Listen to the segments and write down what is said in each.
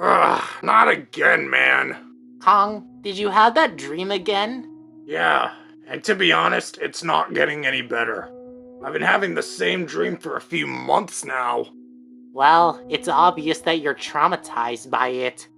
Ugh, not again, man. Kong, did you have that dream again? Yeah, and to be honest, it's not getting any better. I've been having the same dream for a few months now. Well, it's obvious that you're traumatized by it.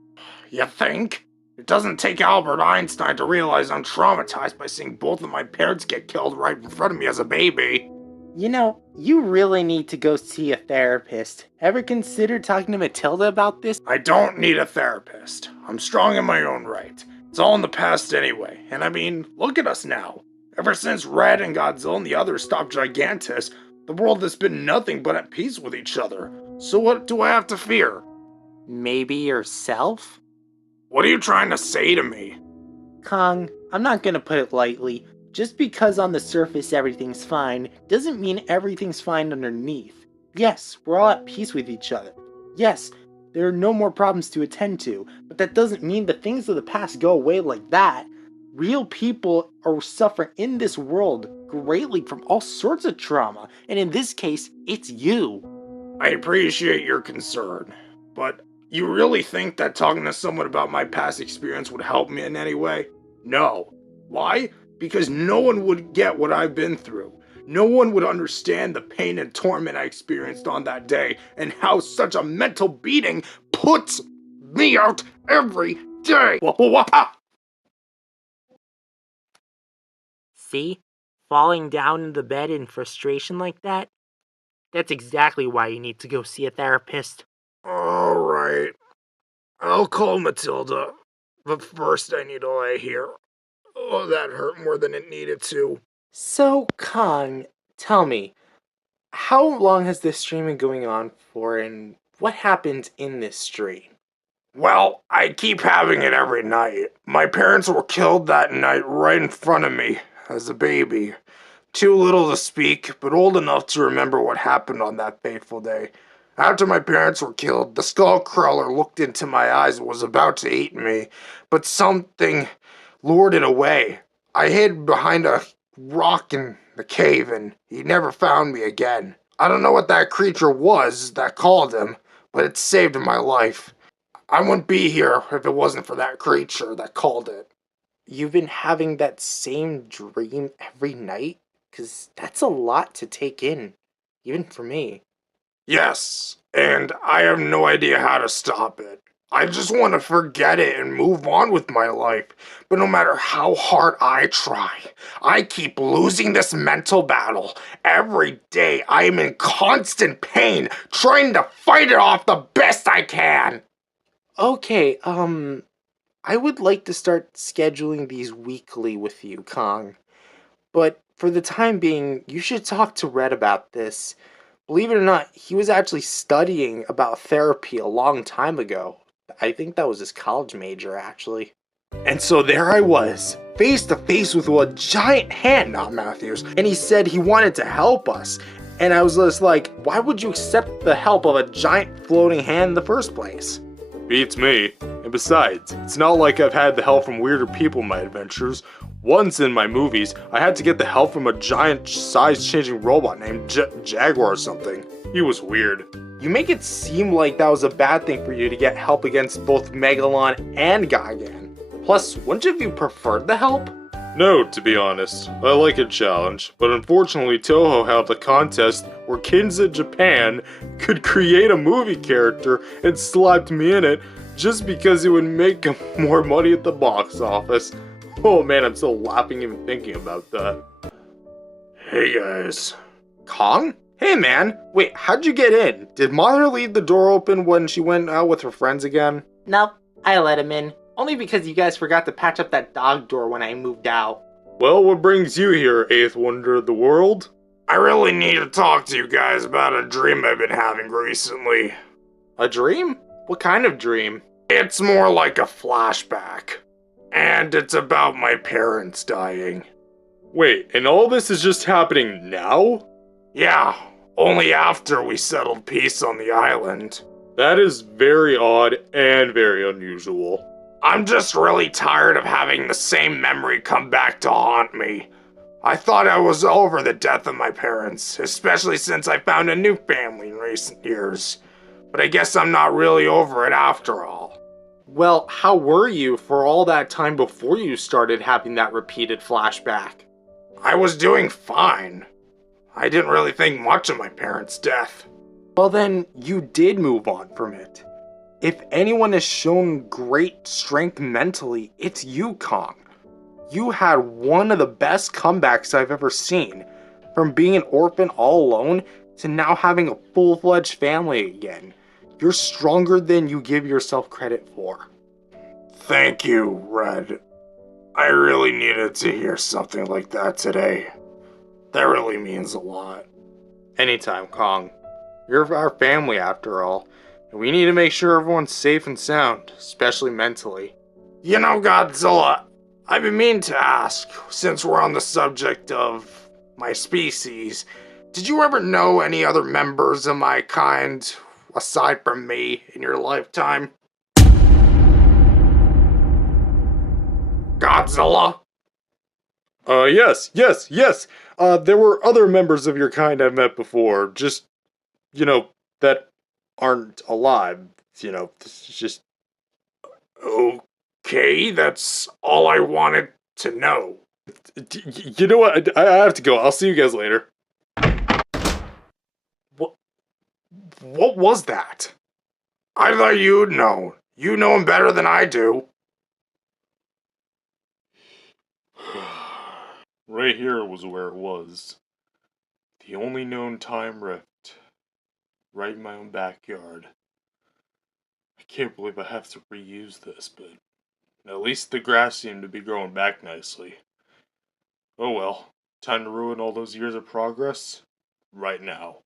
You think? It doesn't take Albert Einstein to realize I'm traumatized by seeing both of my parents get killed right in front of me as a baby. You know, you really need to go see a therapist. Ever considered talking to Matilda about this? I don't need a therapist. I'm strong in my own right. It's all in the past anyway, and I mean, look at us now. Ever since Red and Godzilla and the others stopped Gigantis, the world has been nothing but at peace with each other. So what do I have to fear? Maybe yourself? What are you trying to say to me? Kong, I'm not gonna put it lightly. Just because on the surface everything's fine, doesn't mean everything's fine underneath. Yes, we're all at peace with each other. Yes, there are no more problems to attend to, but that doesn't mean the things of the past go away like that. Real people are suffering in this world greatly from all sorts of trauma, and in this case, it's you. I appreciate your concern, but you really think that talking to someone about my past experience would help me in any way? No. Why? Because no one would get what I've been through. No one would understand the pain and torment I experienced on that day, and how such a mental beating puts me out every day. See? Falling down in the bed in frustration like that? That's exactly why you need to go see a therapist. Alright. I'll call Matilda. But first I need to lay here. Oh, that hurt more than it needed to. So, Kong, tell me, how long has this stream been going on for, and what happened in this stream? Well, I keep having it every night. My parents were killed that night right in front of me, as a baby. Too little to speak, but old enough to remember what happened on that fateful day. After my parents were killed, the skull crawler looked into my eyes and was about to eat me, but something lured it away. I hid behind a rock in the cave, and he never found me again. I don't know what that creature was that called him, but it saved my life. I wouldn't be here if it wasn't for that creature that called it. You've been having that same dream every night? 'Cause that's a lot to take in, even for me. Yes, and I have no idea how to stop it. I just want to forget it and move on with my life. But no matter how hard I try, I keep losing this mental battle. Every day I am in constant pain, trying to fight it off the best I can. Okay, I would like to start scheduling these weekly with you, Kong. But for the time being, you should talk to Red about this. Believe it or not, he was actually studying about therapy a long time ago. I think that was his college major, actually. And so there I was, face to face with a giant hand, not Matthews, and he said he wanted to help us. And I was just like, why would you accept the help of a giant floating hand in the first place? Beats me. And besides, it's not like I've had the help from weirder people in my adventures. Once in my movies, I had to get the help from a giant size-changing robot named Jaguar or something. He was weird. You make it seem like that was a bad thing for you to get help against both Megalon and Gigan. Plus, wouldn't you have preferred the help? No, to be honest. I like a challenge, but unfortunately Toho held a contest where kids in Japan could create a movie character and slapped me in it just because it would make more money at the box office. Oh man, I'm still laughing even thinking about that. Hey guys. Kong? Hey man, wait, how'd you get in? Did Mother leave the door open when she went out with her friends again? Nope, I let him in. Only because you guys forgot to patch up that dog door when I moved out. Well, what brings you here, eighth wonder of the world? I really need to talk to you guys about a dream I've been having recently. A dream? What kind of dream? It's more like a flashback. And it's about my parents dying. Wait, and all this is just happening now? Yeah, only after we settled peace on the island. That is very odd and very unusual. I'm just really tired of having the same memory come back to haunt me. I thought I was over the death of my parents, especially since I found a new family in recent years. But I guess I'm not really over it after all. Well, how were you for all that time before you started having that repeated flashback? I was doing fine. I didn't really think much of my parents' death. Well, then you did move on from it. If anyone has shown great strength mentally, it's you, Kong. You had one of the best comebacks I've ever seen. From being an orphan all alone to now having a full-fledged family again. You're stronger than you give yourself credit for. Thank you, Red. I really needed to hear something like that today. That really means a lot. Anytime, Kong. You're our family after all, and we need to make sure everyone's safe and sound, especially mentally. You know, Godzilla, I've been meaning to ask, since we're on the subject of my species, did you ever know any other members of my kind, aside from me, in your lifetime? Godzilla? Yes. There were other members of your kind I've met before, just, that aren't alive. It's just. Okay, that's all I wanted to know. You know what? I have to go. I'll see you guys later. What was that? I thought you'd know. You know him better than I do. Right here was where it was. The only known time rift. Right in my own backyard. I can't believe I have to reuse this, but at least the grass seemed to be growing back nicely. Oh well, time to ruin all those years of progress right now.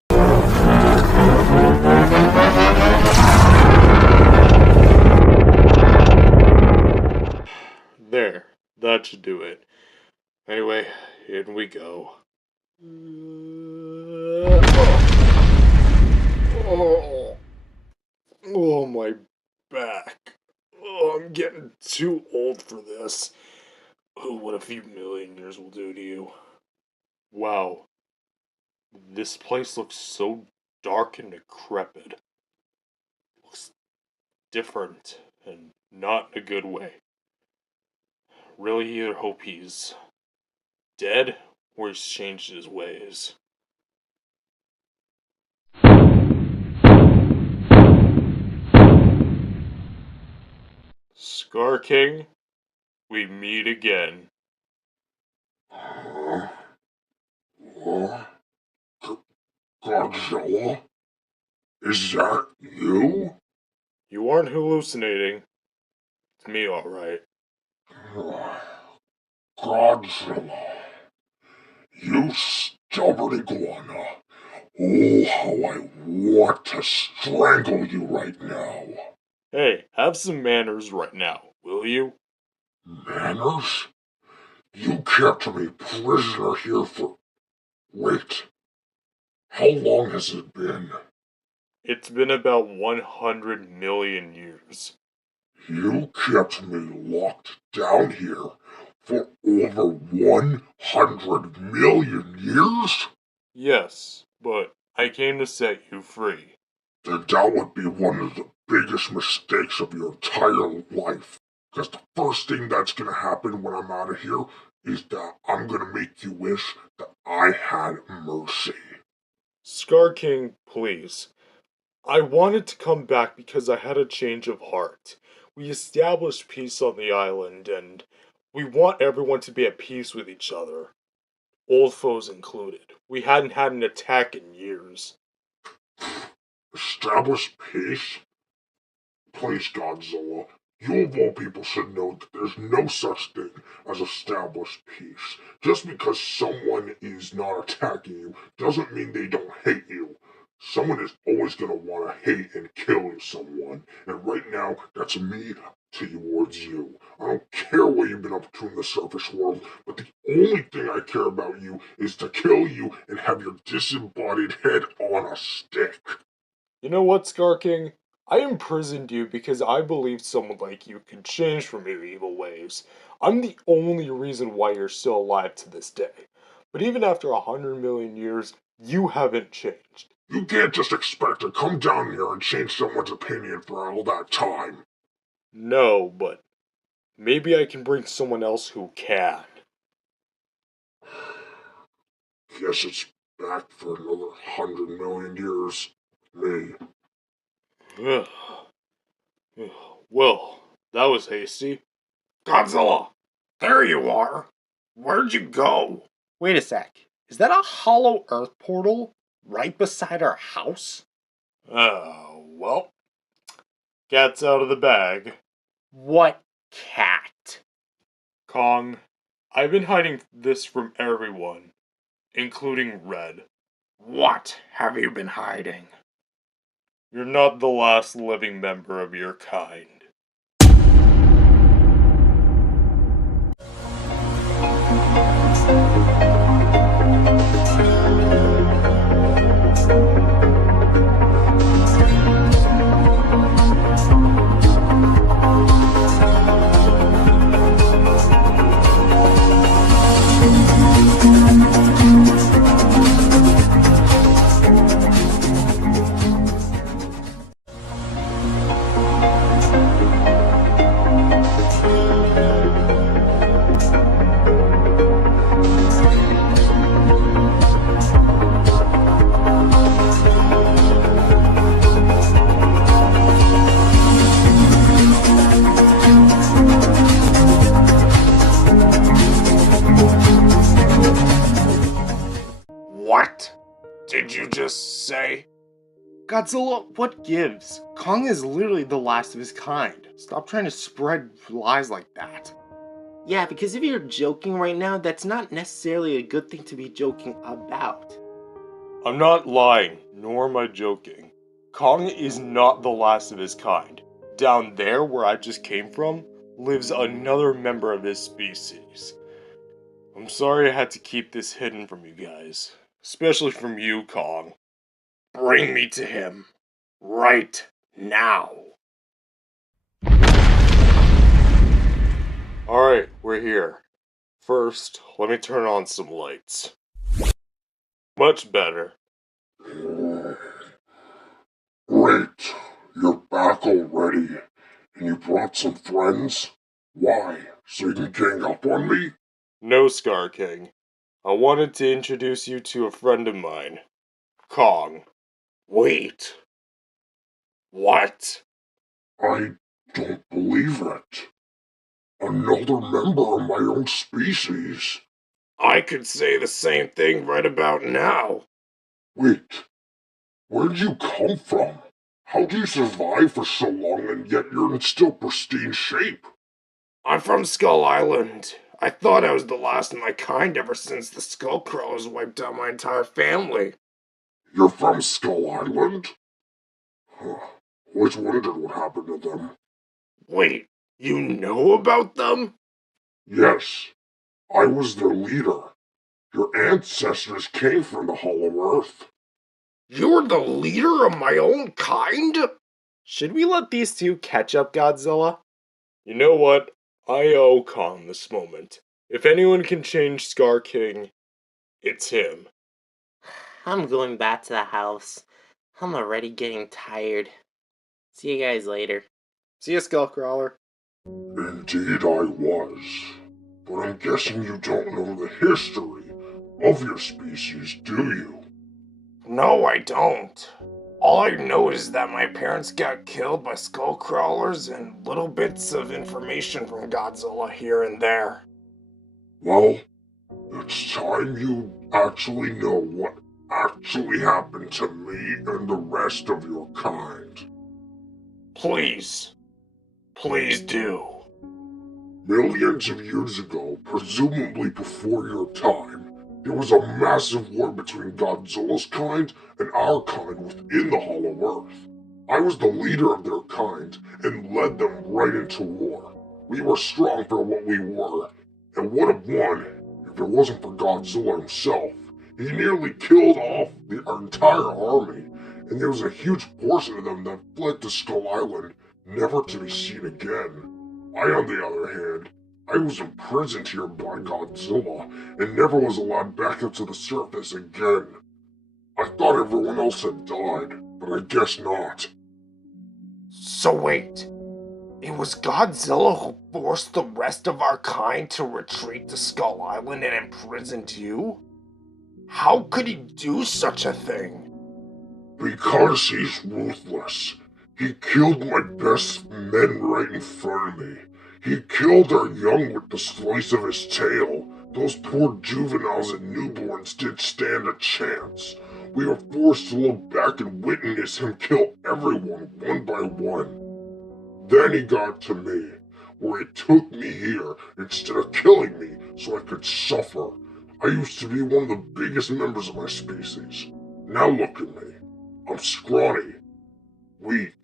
There, that should do it. Anyway, in we go. Oh, my back. Oh, I'm getting too old for this. Oh, what a few million years will do to you. Wow. This place looks so dark and decrepit. Looks different, and not in a good way. Really either hope he's dead or he's changed his ways. Skar King, we meet again. Godzilla? Is that you? You aren't hallucinating. It's me, alright. Godzilla. You stubborn iguana. Oh, how I want to strangle you right now. Hey, have some manners right now, will you? Manners? You kept me prisoner here for... Wait. How long has it been? It's been about 100 million years. You kept me locked down here for over 100 million years? Yes, but I came to set you free. Then that would be one of the biggest mistakes of your entire life. Because the first thing that's gonna happen when I'm out of here is that I'm gonna make you wish that I had mercy. Skar King, please. I wanted to come back because I had a change of heart. We established peace on the island, and we want everyone to be at peace with each other. Old foes included. We hadn't had an attack in years. Establish peace? Please, Godzilla, you of all people should know that there's no such thing as established peace. Just because someone is not attacking you doesn't mean they don't hate you. Someone is always gonna want to hate and kill someone, and right now, that's me towards you. I don't care what you've been up to in the surface world, but the only thing I care about you is to kill you and have your disembodied head on a stick. You know what, Skar King? I imprisoned you because I believed someone like you could change from your evil ways. I'm the only reason why you're still alive to this day. But even after 100 million years, you haven't changed. You can't just expect to come down here and change someone's opinion for all that time. No, but maybe I can bring someone else who can. Guess it's back for another 100 million years. Me. Well, that was hasty. Godzilla, there you are. Where'd you go? Wait a sec. Is that a hollow earth portal right beside our house? Well, cat's out of the bag. What cat? Kong, I've been hiding this from everyone, including Red. What have you been hiding? You're not the last living member of your kind. What did you just say? Godzilla, what gives? Kong is literally the last of his kind. Stop trying to spread lies like that. Yeah, because if you're joking right now, that's not necessarily a good thing to be joking about. I'm not lying, nor am I joking. Kong is not the last of his kind. Down there, where I just came from, lives another member of his species. I'm sorry I had to keep this hidden from you guys. Especially from you, Kong. Bring me to him. Right now. Alright, we're here. First, let me turn on some lights. Much better. Great. You're back already. And you brought some friends? Why? So you can gang up on me? No, Skar King. I wanted to introduce you to a friend of mine. Kong. Wait. What? I don't believe it. Another member of my own species. I could say the same thing right about now. Wait. Where'd you come from? How'd you survive for so long and yet you're in still pristine shape? I'm from Skull Island. I thought I was the last of my kind ever since the Skull Crawlers wiped out my entire family. You're from Skull Island? Huh. Always wondered what happened to them. Wait, you know about them? Yes, I was their leader. Your ancestors came from the Hollow Earth. You're the leader of my own kind? Should we let these two catch up, Godzilla? You know what? I owe Kong this moment. If anyone can change Skar King, it's him. I'm going back to the house. I'm already getting tired. See you guys later. See ya, Skullcrawler. Indeed I was. But I'm guessing you don't know the history of your species, do you? No, I don't. All I know is that my parents got killed by skull crawlers and little bits of information from Godzilla here and there. Well, it's time you actually know what actually happened to me and the rest of your kind. Please. Please do. Millions of years ago, presumably before your time, there was a massive war between Godzilla's kind and our kind within the Hollow Earth. I was the leader of their kind and led them right into war. We were strong for what we were, and would have won if it wasn't for Godzilla himself. He nearly killed off our entire army, and there was a huge portion of them that fled to Skull Island, never to be seen again. I, on the other hand, I was imprisoned here by Godzilla and never was allowed back up to the surface again. I thought everyone else had died, but I guess not. So wait, it was Godzilla who forced the rest of our kind to retreat to Skull Island and imprisoned you? How could he do such a thing? Because he's ruthless. He killed my best men right in front of me. He killed our young with the slice of his tail. Those poor juveniles and newborns didn't stand a chance. We were forced to look back and witness him kill everyone one by one. Then he got to me, where he took me here instead of killing me so I could suffer. I used to be one of the biggest members of my species. Now look at me. I'm scrawny, weak.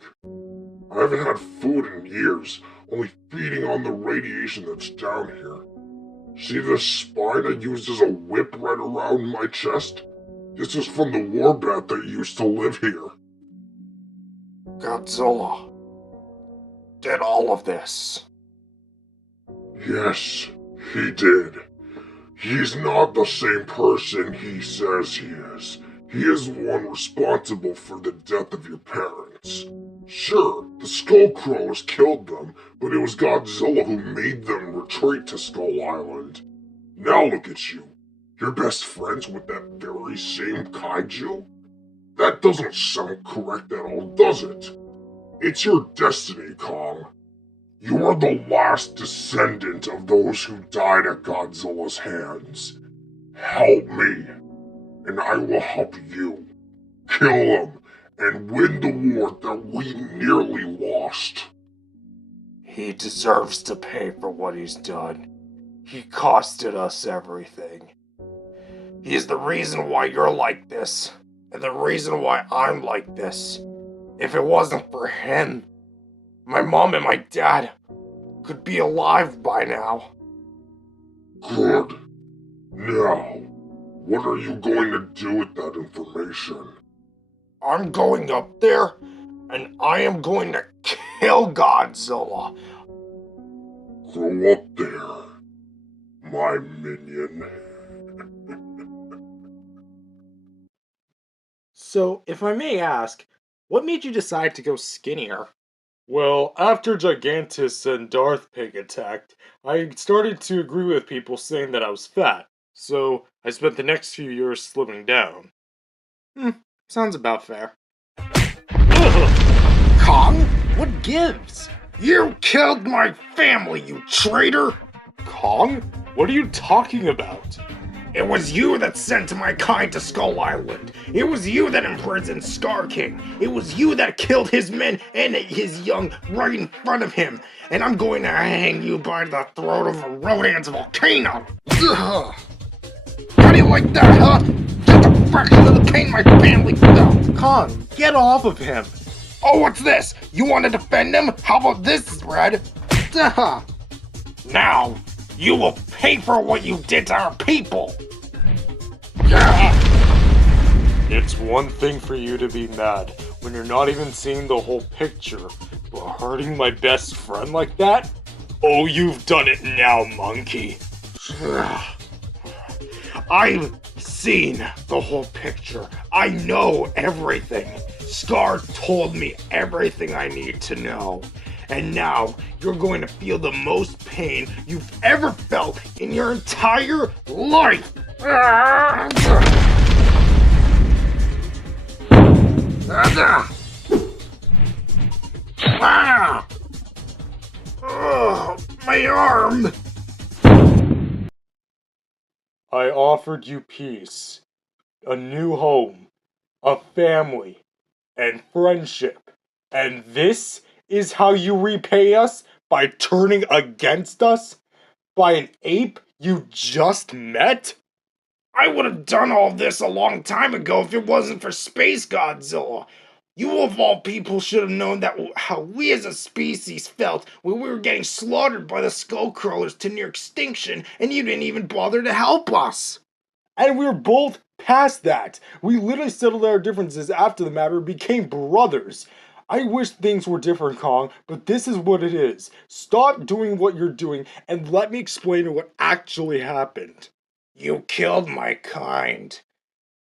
I haven't had food in years, only feeding on the radiation that's down here. See this spine I used as a whip right around my chest? This is from the war bat that used to live here. Godzilla did all of this. Yes, he did. He's not the same person he says he is. He is the one responsible for the death of your parents. Sure, the Skullcrawlers killed them, but it was Godzilla who made them retreat to Skull Island. Now look at you. You're best friends with that very same kaiju? That doesn't sound correct at all, does it? It's your destiny, Kong. You are the last descendant of those who died at Godzilla's hands. Help me, and I will help you. Kill him, and win the war that we nearly lost. He deserves to pay for what he's done. He costed us everything. He is the reason why you're like this, and the reason why I'm like this. If it wasn't for him, my mom and my dad could be alive by now. Good. Now, what are you going to do with that information? I'm going up there, and I am going to kill Godzilla. Grow up there, my minion. So, if I may ask, what made you decide to go skinnier? Well, after Gigantis and Darth Pig attacked, I started to agree with people saying that I was fat, so I spent the next few years slimming down. Sounds about fair. Kong, What gives? you killed my family, you traitor! Kong? What are you talking about? It was you that sent my kind to Skull Island. It was you that imprisoned Skar King. It was you that killed his men and his young right in front of him. And I'm going to hang you by the throat of a Rodan's volcano. Ugh. How do you like that, huh? Just a fraction of the pain my family felt. Kong, get off of him! Oh, what's this? You want to defend him? How about this, Red? Duh. Now, you will pay for what you did to our people. It's one thing for you to be mad when you're not even seeing the whole picture, but hurting my best friend like that? Oh, you've done it now, monkey. I've seen the whole picture. I know everything. Scar told me everything I need to know. And now you're going to feel the most pain you've ever felt in your entire life. My arm. I offered you peace, a new home, a family, and friendship. And this is how you repay us? By turning against us? By an ape you just met? I would have done all this a long time ago if it wasn't for Space Godzilla. You of all people should have known that how we as a species felt when we were getting slaughtered by the Skullcrawlers to near extinction, and you didn't even bother to help us. And we're both past that. We literally settled our differences after the matter and became brothers. I wish things were different, Kong, but this is what it is. Stop doing what you're doing and let me explain what actually happened. You killed my kind.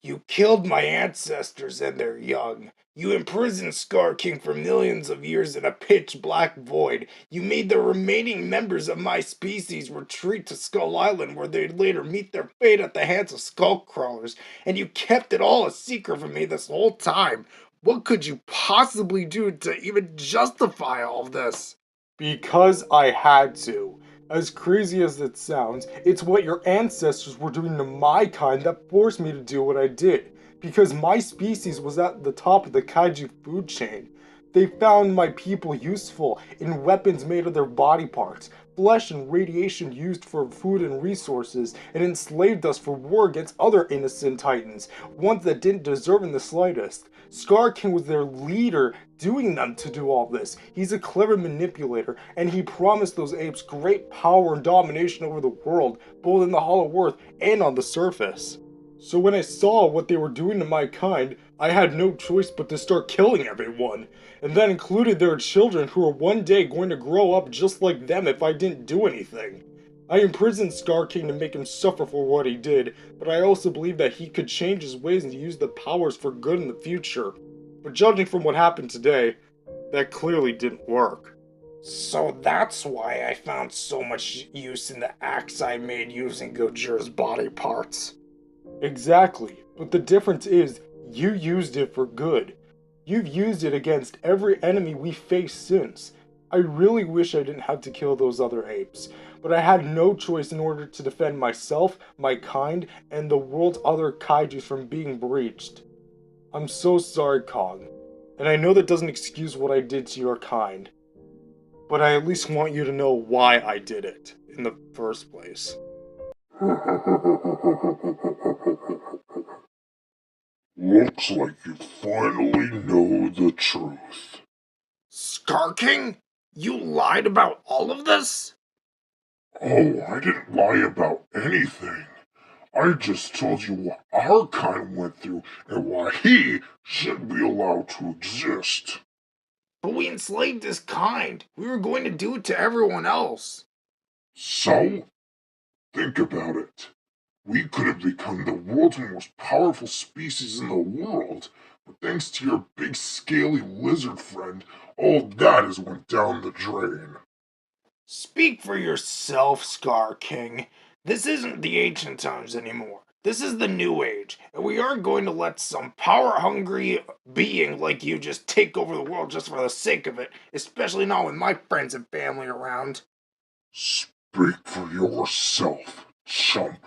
You killed my ancestors and their young. You imprisoned Skar King for millions of years in a pitch black void. You made the remaining members of my species retreat to Skull Island where they'd later meet their fate at the hands of skull crawlers. And you kept it all a secret from me this whole time. What could you possibly do to even justify all of this? Because I had to. As crazy as it sounds, it's what your ancestors were doing to my kind that forced me to do what I did. Because my species was at the top of the kaiju food chain. They found my people useful in weapons made of their body parts, flesh and radiation used for food and resources, and enslaved us for war against other innocent titans, ones that didn't deserve in the slightest. Skar King was their leader, doing them to do all this. He's a clever manipulator, and he promised those apes great power and domination over the world, both in the Hollow Earth and on the surface. So when I saw what they were doing to my kind, I had no choice but to start killing everyone. And that included their children who were one day going to grow up just like them if I didn't do anything. I imprisoned Skar King to make him suffer for what he did, but I also believed that he could change his ways and use the powers for good in the future. But judging from what happened today, that clearly didn't work. So that's why I found so much use in the axe I made using Gojira's body parts. Exactly, but the difference is, you used it for good. You've used it against every enemy we faced since. I really wish I didn't have to kill those other apes, but I had no choice in order to defend myself, my kind, and the world's other kaijus from being breached. I'm so sorry, Kong, and I know that doesn't excuse what I did to your kind, but I at least want you to know why I did it in the first place. Looks like you finally know the truth. Skar King? You lied about all of this? Oh, I didn't lie about anything. I just told you what our kind went through and why he shouldn't be allowed to exist. But we enslaved his kind. We were going to do it to everyone else. So, think about it. We could have become the world's most powerful species in the world, but thanks to your big scaly lizard friend, all that has went down the drain. Speak for yourself, Skar King. This isn't the ancient times anymore. This is the new age, and we aren't going to let some power-hungry being like you just take over the world just for the sake of it, especially not with my friends and family around. Speak for yourself, chump.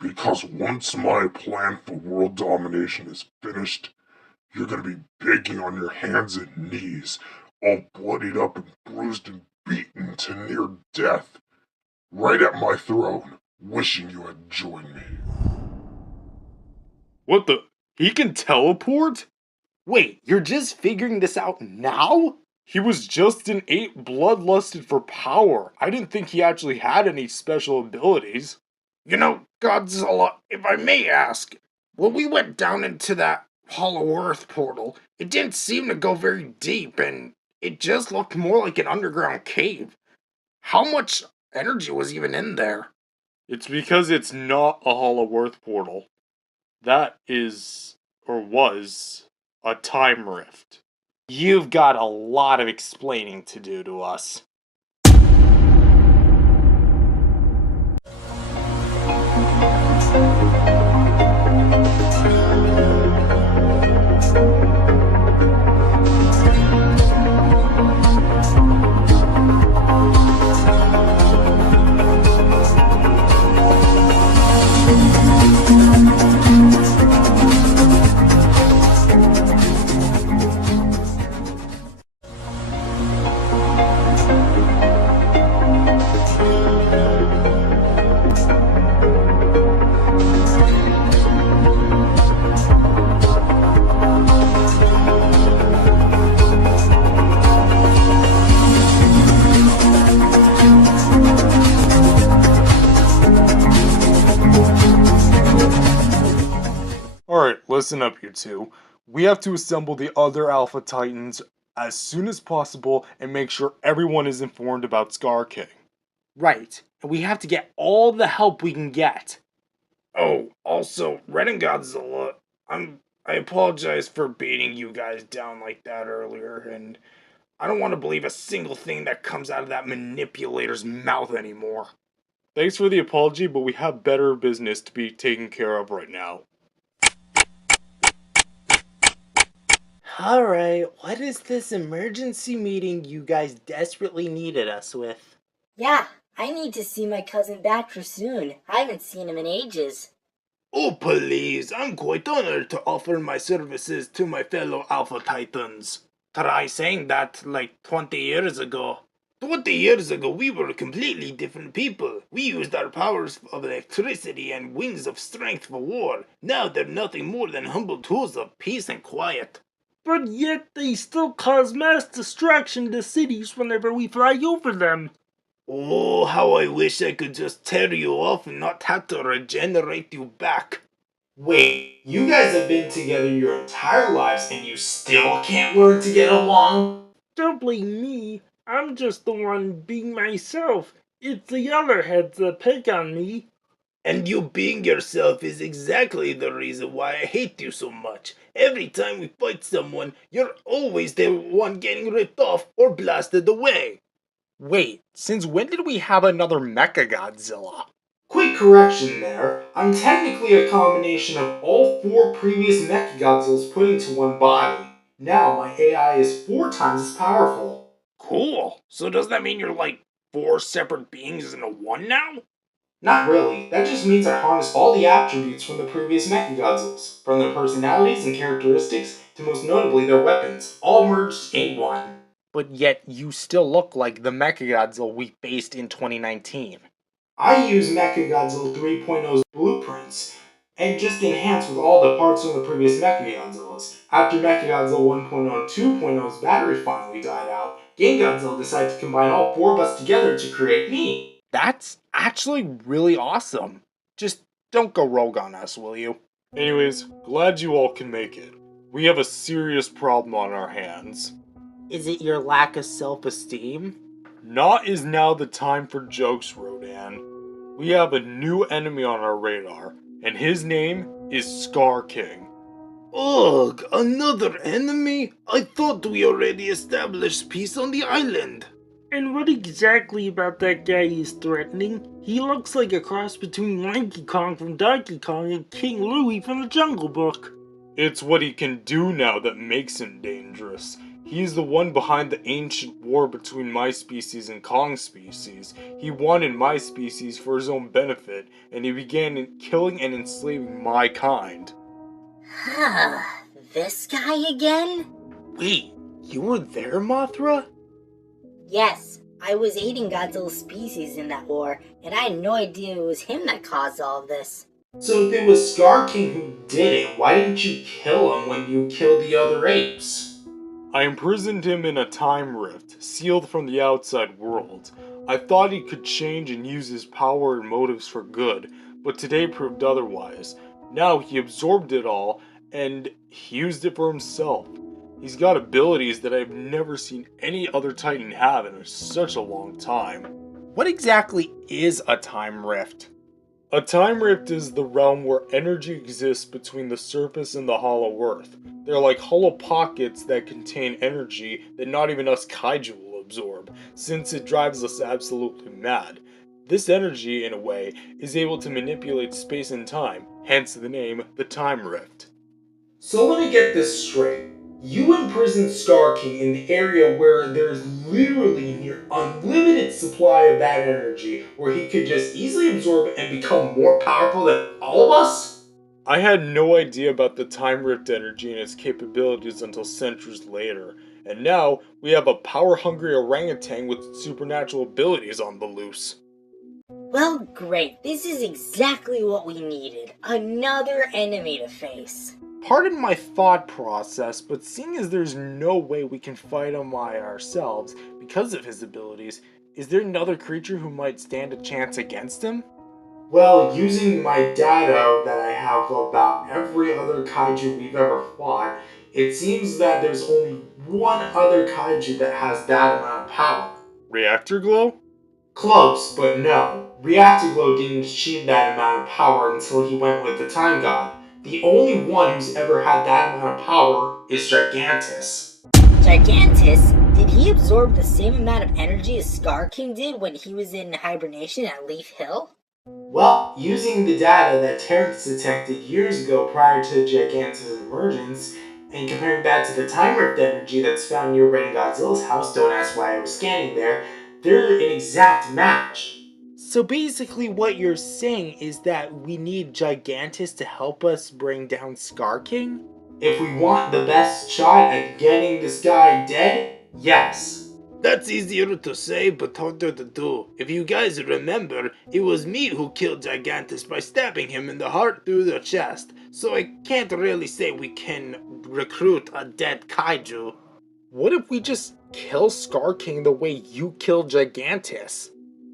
Because once my plan for world domination is finished, you're gonna be begging on your hands and knees, all bloodied up and bruised and beaten to near death, right at my throne, wishing you had joined me. What the? He can teleport? Wait, you're just figuring this out now? He was just an ape bloodlusted for power. I didn't think he actually had any special abilities. You know, Godzilla, if I may ask, when we went down into that Hollow Earth portal, it didn't seem to go very deep, and it just looked more like an underground cave. How much energy was even in there? It's because it's not a Hollow Earth portal. That is, or was, a time rift. You've got a lot of explaining to do to us. Alright, listen up, you two. We have to assemble the other Alpha Titans as soon as possible and make sure everyone is informed about Skar King. Right, and we have to get all the help we can get. Oh, also, Red and Godzilla, I apologize for beating you guys down like that earlier, and I don't want to believe a single thing that comes out of that manipulator's mouth anymore. Thanks for the apology, but we have better business to be taken care of right now. Alright, what is this emergency meeting you guys desperately needed us with? Yeah, I need to see my cousin Batra soon. I haven't seen him in ages. Oh, please, I'm quite honored to offer my services to my fellow Alpha Titans. Try saying that like 20 years ago. 20 years ago, we were completely different people. We used our powers of electricity and wings of strength for war. Now they're nothing more than humble tools of peace and quiet. But yet they still cause mass destruction to cities whenever we fly over them. Oh, how I wish I could just tear you off and not have to regenerate you back. Wait, you guys have been together your entire lives and you still can't learn to get along? Don't blame me. I'm just the one being myself. It's the other heads that pick on me. And you being yourself is exactly the reason why I hate you so much. Every time we fight someone, you're always the one getting ripped off or blasted away. Wait, since when did we have another Mechagodzilla? Quick correction there, I'm technically a combination of all 4 previous Mechagodzillas put into one body. Now my AI is 4 times as powerful. Cool. So does that mean you're like 4 separate beings in a one now? Not really, that just means I harness all the attributes from the previous Mechagodzillas, from their personalities and characteristics to most notably their weapons, all merged in one. But yet you still look like the Mechagodzilla we faced in 2019. I use Mechagodzilla 3.0's blueprints, and just enhanced with all the parts from the previous Mechagodzillas. After Mechagodzilla 1.0 and 2.0's battery finally died out, Gigantis decided to combine all 4 of us together to create me. That's actually really awesome. Just don't go rogue on us, will you? Anyways, glad you all can make it. We have a serious problem on our hands. Is it your lack of self-esteem? Not is now the time for jokes, Rodan. We have a new enemy on our radar, and his name is Skar King. Ugh, another enemy? I thought we already established peace on the island. And what exactly about that guy is threatening? He looks like a cross between Lanky Kong from Donkey Kong and King Louie from the Jungle Book. It's what he can do now that makes him dangerous. He's the one behind the ancient war between my species and Kong's species. He wanted my species for his own benefit, and he began killing and enslaving my kind. This guy again? Wait, you were there, Mothra? Yes, I was aiding Godzilla's species in that war, and I had no idea it was him that caused all of this. So if it was Skar King who did it, why didn't you kill him when you killed the other apes? I imprisoned him in a time rift, sealed from the outside world. I thought he could change and use his power and motives for good, but today proved otherwise. Now he absorbed it all, and he used it for himself. He's got abilities that I've never seen any other Titan have in such a long time. What exactly is a time rift? A time rift is the realm where energy exists between the surface and the hollow earth. They're like hollow pockets that contain energy that not even us kaiju will absorb, since it drives us absolutely mad. This energy, in a way, is able to manipulate space and time, hence the name, the Time Rift. So let me get this straight. You imprisoned Skar King in the area where there's literally near unlimited supply of that energy, where he could just easily absorb it and become more powerful than all of us? I had no idea about the Time Rift energy and its capabilities until centuries later, and now we have a power-hungry orangutan with supernatural abilities on the loose. Well, great. This is exactly what we needed. Another enemy to face. Pardon my thought process, but seeing as there's no way we can fight him by ourselves because of his abilities, is there another creature who might stand a chance against him? Well, using my data that I have about every other kaiju we've ever fought, it seems that there's only one other kaiju that has that amount of power. Reactor glow? Close, but no. Reactiglow didn't achieve that amount of power until he went with the Time God. The only one who's ever had that amount of power is Gigantis. Gigantis? Did he absorb the same amount of energy as Skar King did when he was in hibernation at Leaf Hill? Well, using the data that Terrence detected years ago prior to Gigantis' emergence, and comparing that to the time rift energy that's found near Red and Godzilla's house, don't ask why I was scanning there, they're an exact match. So basically what you're saying is that we need Gigantis to help us bring down Skar King? If we want the best shot at getting this guy dead, yes. That's easier to say, but harder to do. If you guys remember, it was me who killed Gigantis by stabbing him in the heart through the chest, so I can't really say we can recruit a dead kaiju. What if we just kill Skar King the way you killed Gigantis?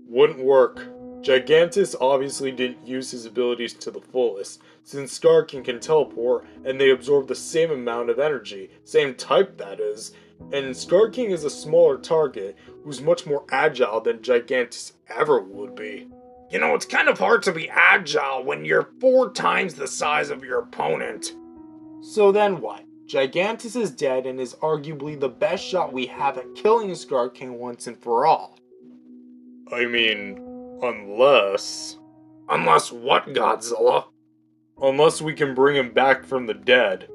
Wouldn't work. Gigantis obviously didn't use his abilities to the fullest, since Skar King can teleport and they absorb the same amount of energy, same type that is, and Skar King is a smaller target who's much more agile than Gigantis ever would be. You know, it's kind of hard to be agile when you're 4 times the size of your opponent. So then what? Gigantis is dead and is arguably the best shot we have at killing Skar King once and for all. I mean, unless... Unless what, Godzilla? Unless we can bring him back from the dead.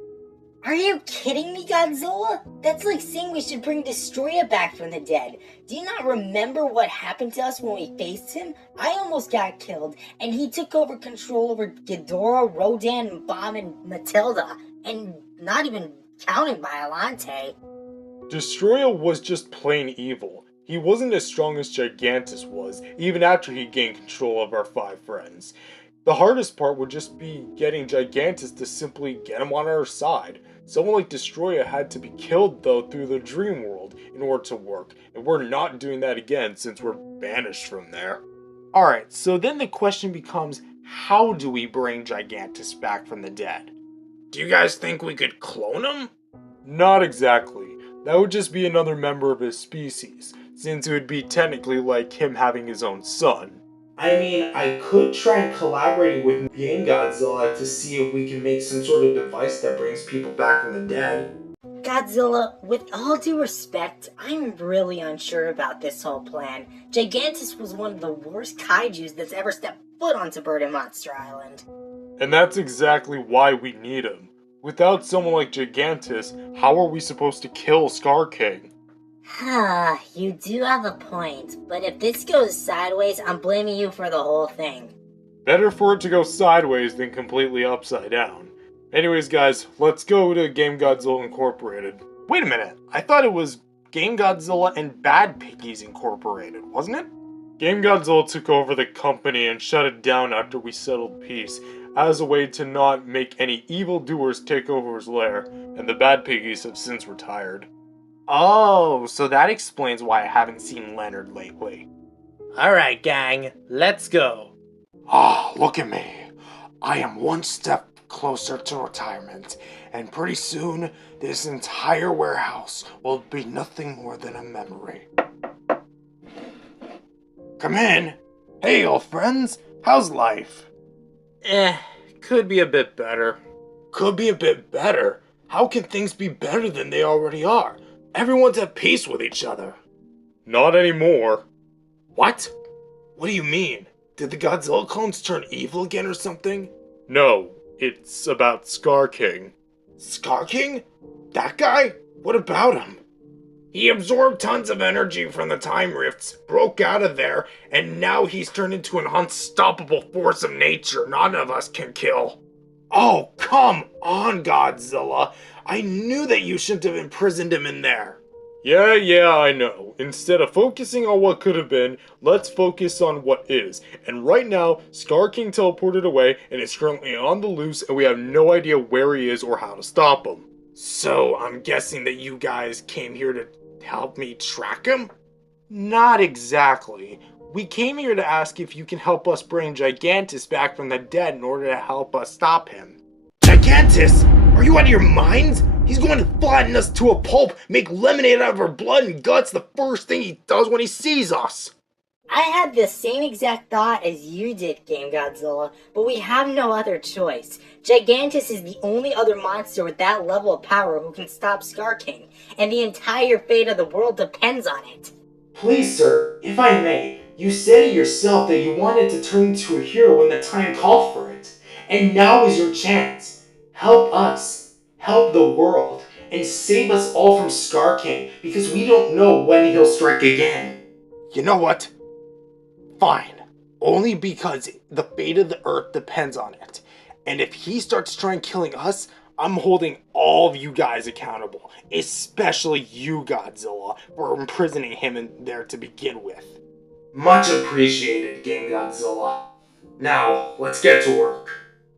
Are you kidding me, Godzilla? That's like saying we should bring Destroyer back from the dead. Do you not remember what happened to us when we faced him? I almost got killed, and he took over control over Ghidorah, Rodan, Bomb, and Matilda. And not even counting Biollante. Destroyer was just plain evil. He wasn't as strong as Gigantis was, even after he gained control of our 5 friends. The hardest part would just be getting Gigantis to simply get him on our side. Someone like Destroyer had to be killed though through the dream world in order to work, and we're not doing that again since we're banished from there. Alright, so then the question becomes, how do we bring Gigantis back from the dead? Do you guys think we could clone him? Not exactly. That would just be another member of his species, since it would be technically like him having his own son. I mean, I could try collaborating with Game Godzilla to see if we can make some sort of device that brings people back from the dead. Godzilla, with all due respect, I'm really unsure about this whole plan. Gigantis was one of the worst kaijus that's ever stepped foot onto Bird and Monster Island. And that's exactly why we need him. Without someone like Gigantis, how are we supposed to kill Skar King? You do have a point, but if this goes sideways, I'm blaming you for the whole thing. Better for it to go sideways than completely upside down. Anyways guys, let's go to Game Godzilla Incorporated. Wait a minute, I thought it was Game Godzilla and Bad Piggies Incorporated, wasn't it? Game Godzilla took over the company and shut it down after we settled peace, as a way to not make any evildoers take over his lair, and the Bad Piggies have since retired. Oh, so that explains why I haven't seen Leonard lately. Alright gang, let's go. Ah, look at me. I am one step closer to retirement, and pretty soon, this entire warehouse will be nothing more than a memory. Come in. Hey, old friends. How's life? Could be a bit better. Could be a bit better? How can things be better than they already are? Everyone's at peace with each other. Not anymore. What? What do you mean? Did the Godzilla clones turn evil again or something? No, it's about Skar King. Skar King? That guy? What about him? He absorbed tons of energy from the time rifts, broke out of there, and now he's turned into an unstoppable force of nature none of us can kill. Oh, come on, Godzilla. I knew that you shouldn't have imprisoned him in there. Yeah, I know. Instead of focusing on what could have been, let's focus on what is. And right now, Skar King teleported away and is currently on the loose, and we have no idea where he is or how to stop him. So, I'm guessing that you guys came here to help me track him? Not exactly. We came here to ask if you can help us bring Gigantis back from the dead in order to help us stop him. Gigantis? Are you out of your minds? He's going to flatten us to a pulp, make lemonade out of our blood and guts the first thing he does when he sees us. I had the same exact thought as you did, Game Godzilla, but we have no other choice. Gigantis is the only other monster with that level of power who can stop Skar King, and the entire fate of the world depends on it. Please, sir, if I may, you said it yourself that you wanted to turn into a hero when the time called for it. And now is your chance. Help us, help the world, and save us all from Skar King, because we don't know when he'll strike again. You know what? Fine. Only because the fate of the Earth depends on it. And if he starts trying killing us, I'm holding all of you guys accountable. Especially you, Godzilla, for imprisoning him in there to begin with. Much appreciated, Game Godzilla. Now, let's get to work.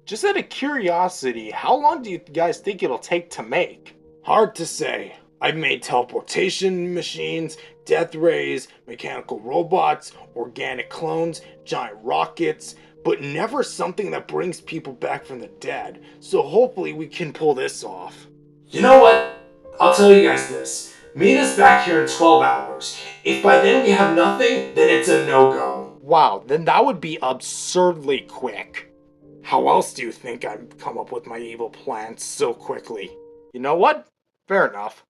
Just out of curiosity, how long do you guys think it'll take to make? Hard to say. I've made teleportation machines, death rays, mechanical robots, organic clones, giant rockets, but never something that brings people back from the dead. So hopefully we can pull this off. You know what? I'll tell you guys this. Meet us back here in 12 hours. If by then we have nothing, then it's a no-go. Wow, then that would be absurdly quick. How else do you think I've come up with my evil plans so quickly? You know what? Fair enough.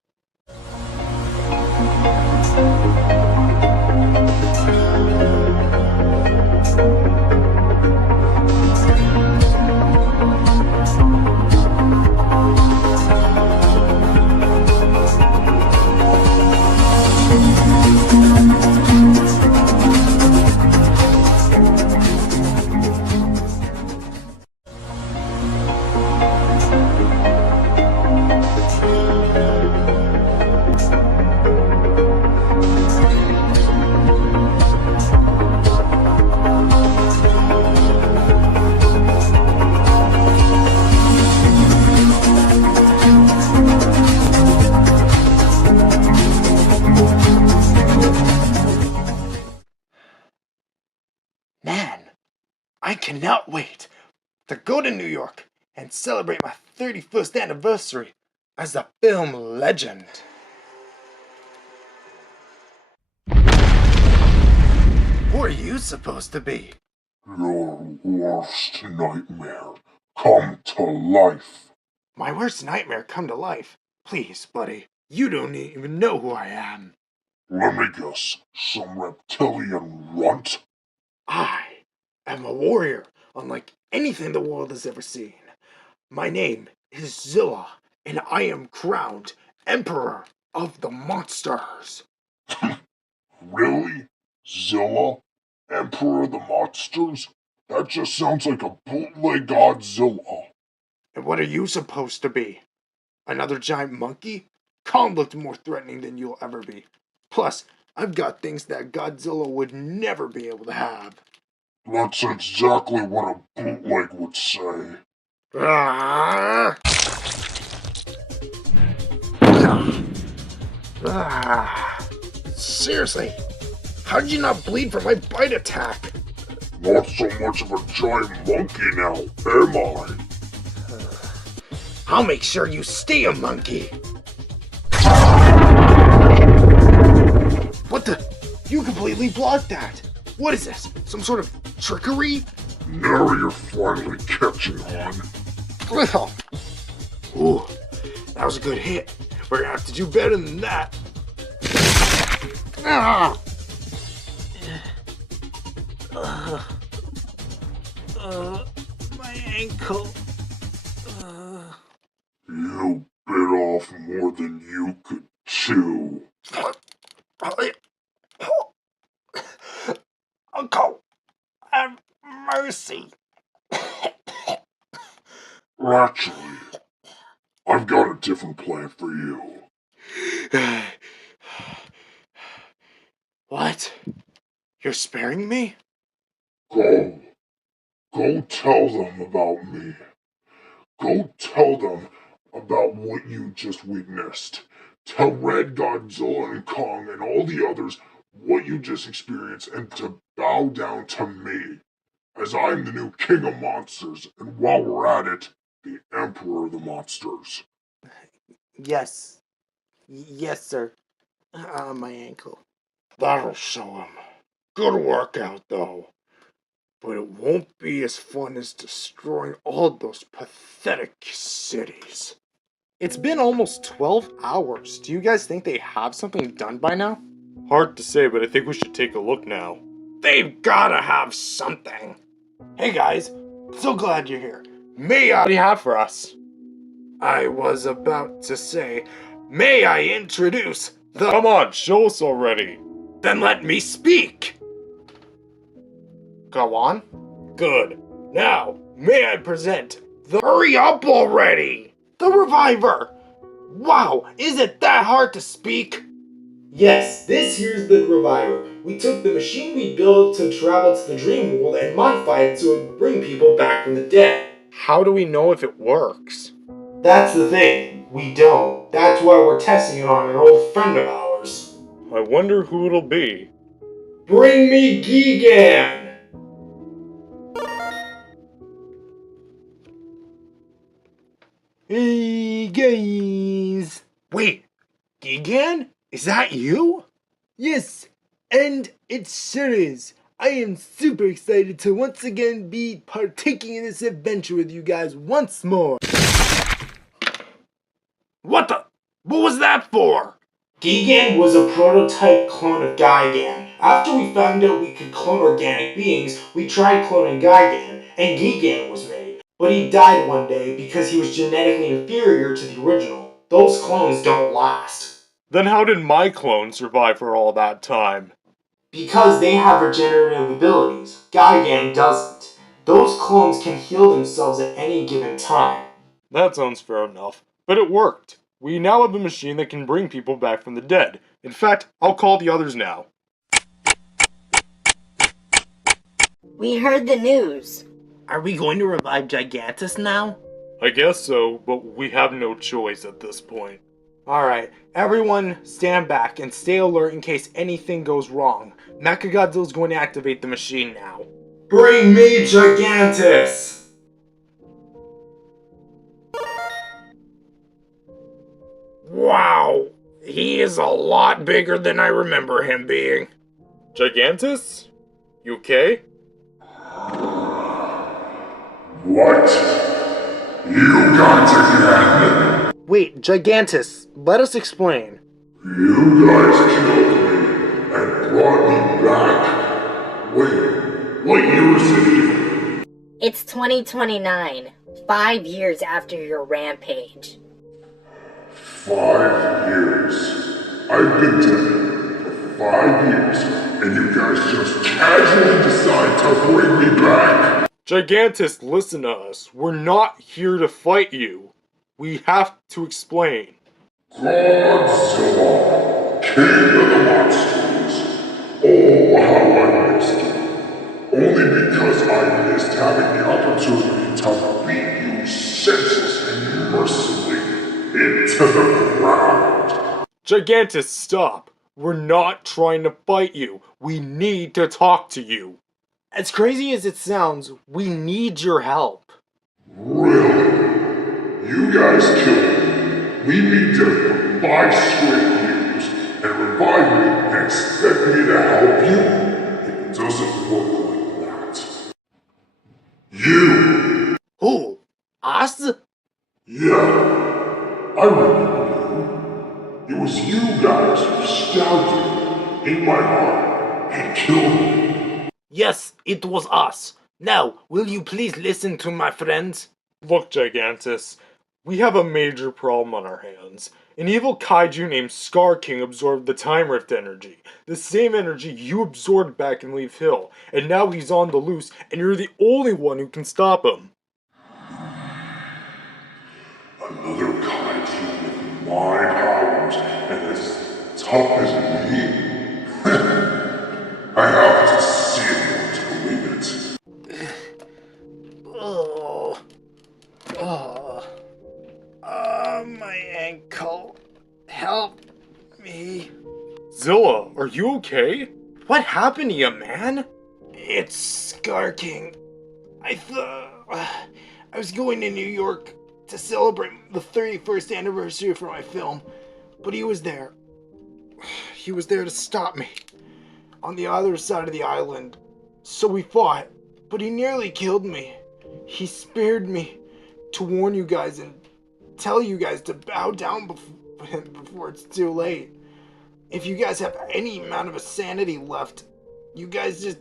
Man, I cannot wait to go to New York and celebrate my 31st anniversary as a film legend. Who are you supposed to be? Your worst nightmare come to life. My worst nightmare come to life? Please, buddy, you don't even know who I am. Let me guess, some reptilian runt? I am a warrior, unlike anything the world has ever seen. My name is Zilla, and I am crowned Emperor of the Monsters. Really? Zilla? Emperor of the Monsters? That just sounds like a bootleg Godzilla. And what are you supposed to be? Another giant monkey? Kong looked more threatening than you'll ever be. Plus, I've got things that Godzilla would never be able to have. That's exactly what a bootleg would say. Ah! Ah! Seriously, how did you not bleed from my bite attack? Not so much of a giant monkey now, am I? I'll make sure you stay a monkey. What the? You completely blocked that. What is this? Some sort of trickery? Now you're finally catching on. Well, ooh, that was a good hit. We're gonna have to do better than that. Ah! My ankle. You bit off more than you could chew. Uncle, have mercy. Actually, I've got a different plan for you. What? You're sparing me? Go. Go tell them about me. Go tell them about what you just witnessed. Tell Red, Godzilla, and Kong and all the others what you just experienced and to bow down to me, as I'm the new king of monsters, and while we're at it, the emperor of the monsters. Yes. Yes, sir. My ankle. That'll show him. Good workout, though. But it won't be as fun as destroying all those pathetic cities. It's been almost 12 hours. Do you guys think they have something done by now? Hard to say, but I think we should take a look now. They've gotta have something. Hey guys, so glad you're here. May What do I? you have for us? I was about to say, may I introduce the. Come on, show us already. Then let me speak. Go on. Good. Now, may I present the. Hurry up already! The Reviver! Wow, is it that hard to speak? Yes, this here's the Reviver. We took the machine we built to travel to the dream world and modified it so it would bring people back from the dead. How do we know if it works? That's the thing. We don't. That's why we're testing it on an old friend of ours. I wonder who it'll be. Bring me Gigan! Hey guys! Wait, Gigan? Is that you? Yes, and it sure is. I am super excited to once again be partaking in this adventure with you guys once more. What the? What was that for? Gigan was a prototype clone of Gigan. After we found out we could clone organic beings, we tried cloning Gigan, and Gigan was made. But he died one day because he was genetically inferior to the original. Those clones don't last. Then how did my clone survive for all that time? Because they have regenerative abilities. Gigan doesn't. Those clones can heal themselves at any given time. That sounds fair enough. But it worked. We now have a machine that can bring people back from the dead. In fact, I'll call the others now. We heard the news. Are we going to revive Gigantis now? I guess so, but we have no choice at this point. Alright, everyone stand back and stay alert in case anything goes wrong. Mechagodzilla's going to activate the machine now. Bring me Gigantis! Wow, he is a lot bigger than I remember him being. Gigantis? You okay? What? You got again? Wait, Gigantis, let us explain. You guys killed me and brought me back. Wait, what year is it even? It's 2029, 5 years after your rampage. 5 years. I've been dead for 5 years, and you guys just casually decide to bring me back. Gigantis, listen to us. We're not here to fight you. We have to explain. Godzilla, king of the monsters. Oh, how I missed you. Only because I missed having the opportunity to beat you senseless and mercilessly into the ground. Gigantis, stop. We're not trying to fight you. We need to talk to you. As crazy as it sounds, we need your help. Really? You guys killed me, leave me dead for 5 straight years, and revive me and expect me to help you? It doesn't work like that. You! Who? Us? Yeah, I remember you. It was you guys who stabbed me in my heart and killed me. Yes, it was us. Now, will you please listen to my friends? Look, Gigantis, we have a major problem on our hands. An evil kaiju named Skar King absorbed the Time Rift energy. The same energy you absorbed back in Leaf Hill. And now he's on the loose, and you're the only one who can stop him. Another kaiju with my powers and as tough as me. I have to see it to believe it. My ankle. Help me. Zilla, are you okay? What happened to you, man? It's Skar King. I was going to New York to celebrate the 31st anniversary for my film, but he was there. He was there to stop me. on the other side of the island. So we fought, but he nearly killed me. He spared me to warn you guys and tell you guys to bow down before it's too late. If you guys have any amount of sanity left, you guys just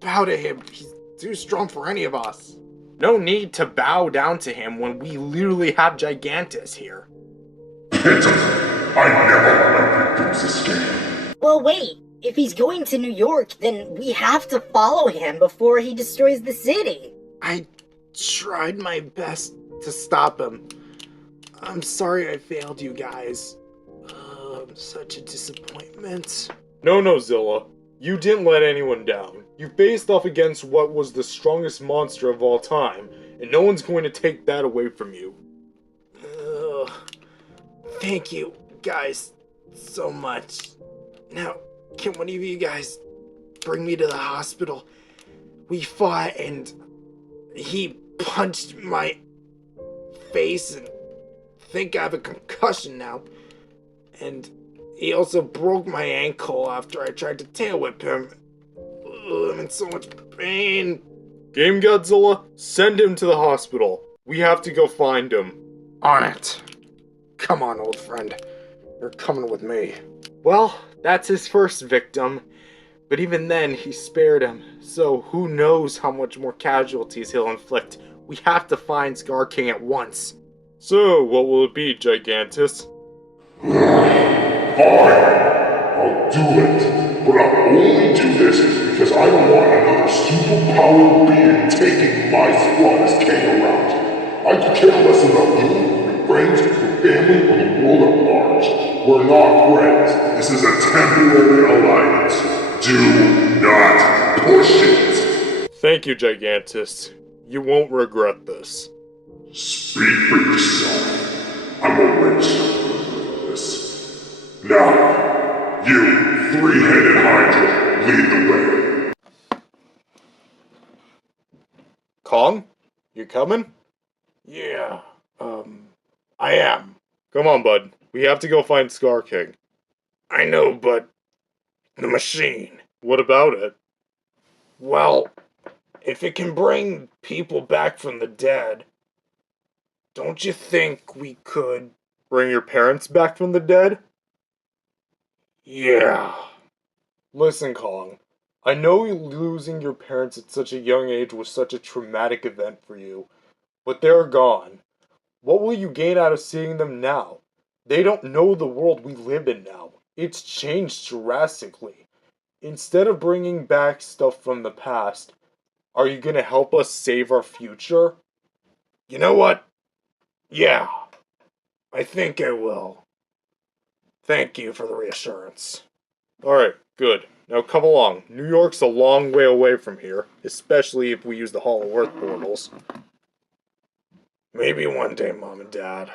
bow to him. He's too strong for any of us. No need to bow down to him when we literally have Gigantis here. Pitiful! I never let victims escape. Well, wait. If he's going to New York, then we have to follow him before he destroys the city. I tried my best to stop him. I'm sorry I failed you guys. I'm such a disappointment. No, Zilla. You didn't let anyone down. You faced off against what was the strongest monster of all time, and no one's going to take that away from you. Thank you, guys, so much. Now, can one of you guys bring me to the hospital? We fought and he punched my face and I think I have a concussion now. And he also broke my ankle after I tried to tail whip him. I'm in so much pain. Game Godzilla, send him to the hospital. We have to go find him. On it. Come on, old friend. You're coming with me. Well, that's his first victim. But even then, he spared him. So who knows how much more casualties he'll inflict. We have to find Skar King at once. So, what will it be, Gigantis? Fine, I'll do it. But I'll only do this because I don't want another superpowered being taking my spot as king around. I could care less about you, your friends, your family, or the world at large. We're not friends. This is a temporary alliance. Do not push it. Thank you, Gigantis. You won't regret this. Speak for yourself. I'm already starting to regret this. Now, you three-headed Hydra, lead the way. Kong? You coming? Yeah, I am. Come on, bud. We have to go find Skar King. I know, but the machine. What about it? Well, if it can bring people back from the dead, don't you think we could? Bring your parents back from the dead? Yeah. Listen, Kong. I know losing your parents at such a young age was such a traumatic event for you, but they're gone. What will you gain out of seeing them now? They don't know the world we live in now. It's changed drastically. Instead of bringing back stuff from the past, are you gonna help us save our future? You know what? Yeah. I think I will. Thank you for the reassurance. Alright, good. Now come along. New York's a long way away from here, especially if we use the Hollow Earth portals. Maybe one day, Mom and Dad.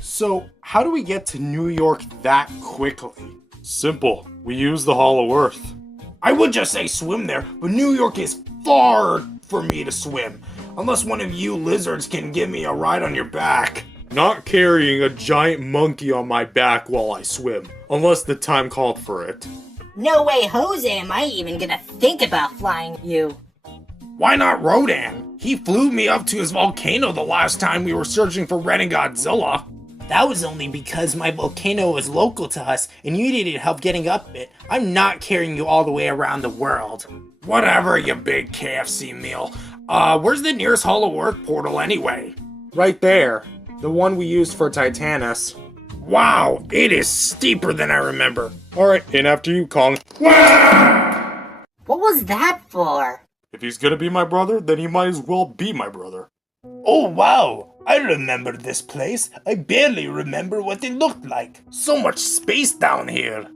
So, how do we get to New York that quickly? Simple. We use the Hollow Earth. I would just say swim there, but New York is far for me to swim. Unless one of you lizards can give me a ride on your back. Not carrying a giant monkey on my back while I swim, unless the time called for it. No way, Jose, am I even gonna think about flying you. Why not Rodan? He flew me up to his volcano the last time we were searching for Red and Godzilla. That was only because my volcano was local to us and you needed help getting up it. I'm not carrying you all the way around the world. Whatever, you big KFC meal. Where's the nearest Hollow Earth portal anyway? Right there. The one we used for Titanus. Wow, it is steeper than I remember. Alright, in after you, Kong. What was that for? If he's gonna be my brother, then he might as well be my brother. Oh wow, I remember this place. I barely remember what it looked like. So much space down here.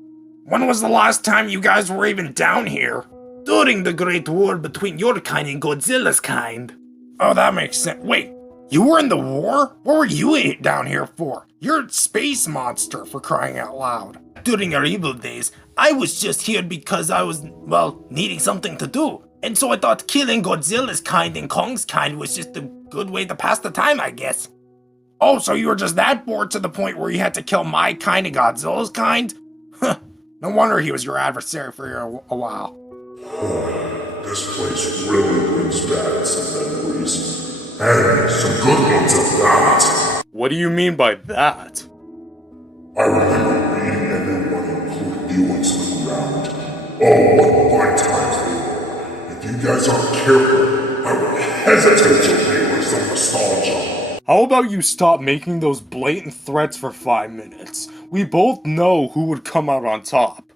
When was the last time you guys were even down here? During the Great War between your kind and Godzilla's kind. Oh, that makes sense. Wait, you were in the war? What were you down here for? You're a space monster, for crying out loud. During our evil days, I was just here because I was, well, needing something to do. And so I thought killing Godzilla's kind and Kong's kind was just a good way to pass the time, I guess. Oh, so you were just that bored to the point where you had to kill my kind and Godzilla's kind? Huh, no wonder he was your adversary for a while. This place really brings back some memories. And some good ones at that. What do you mean by that? I remember reading everyone, including you, on some ground. Oh, what fine times they were. If you guys aren't careful, I would hesitate to favor some nostalgia. How about you stop making those blatant threats for 5 minutes? We both know who would come out on top.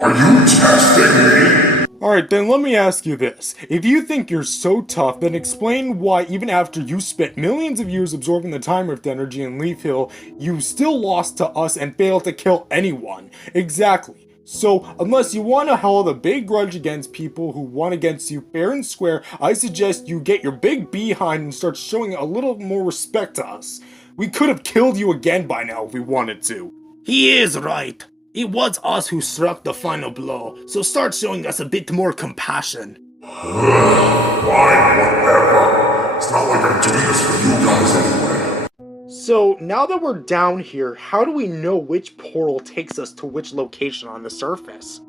Are you testing me? Alright, then let me ask you this. If you think you're so tough, then explain why even after you spent millions of years absorbing the Time Rift energy in Leaf Hill, you still lost to us and failed to kill anyone. Exactly. So, unless you want to hold a big grudge against people who won against you fair and square, I suggest you get your big behind and start showing a little more respect to us. We could have killed you again by now if we wanted to. He is right. It was us who struck the final blow, so start showing us a bit more compassion. Fine, whatever. It's not like I'm doing this for you guys anyway. So, now that we're down here, how do we know which portal takes us to which location on the surface?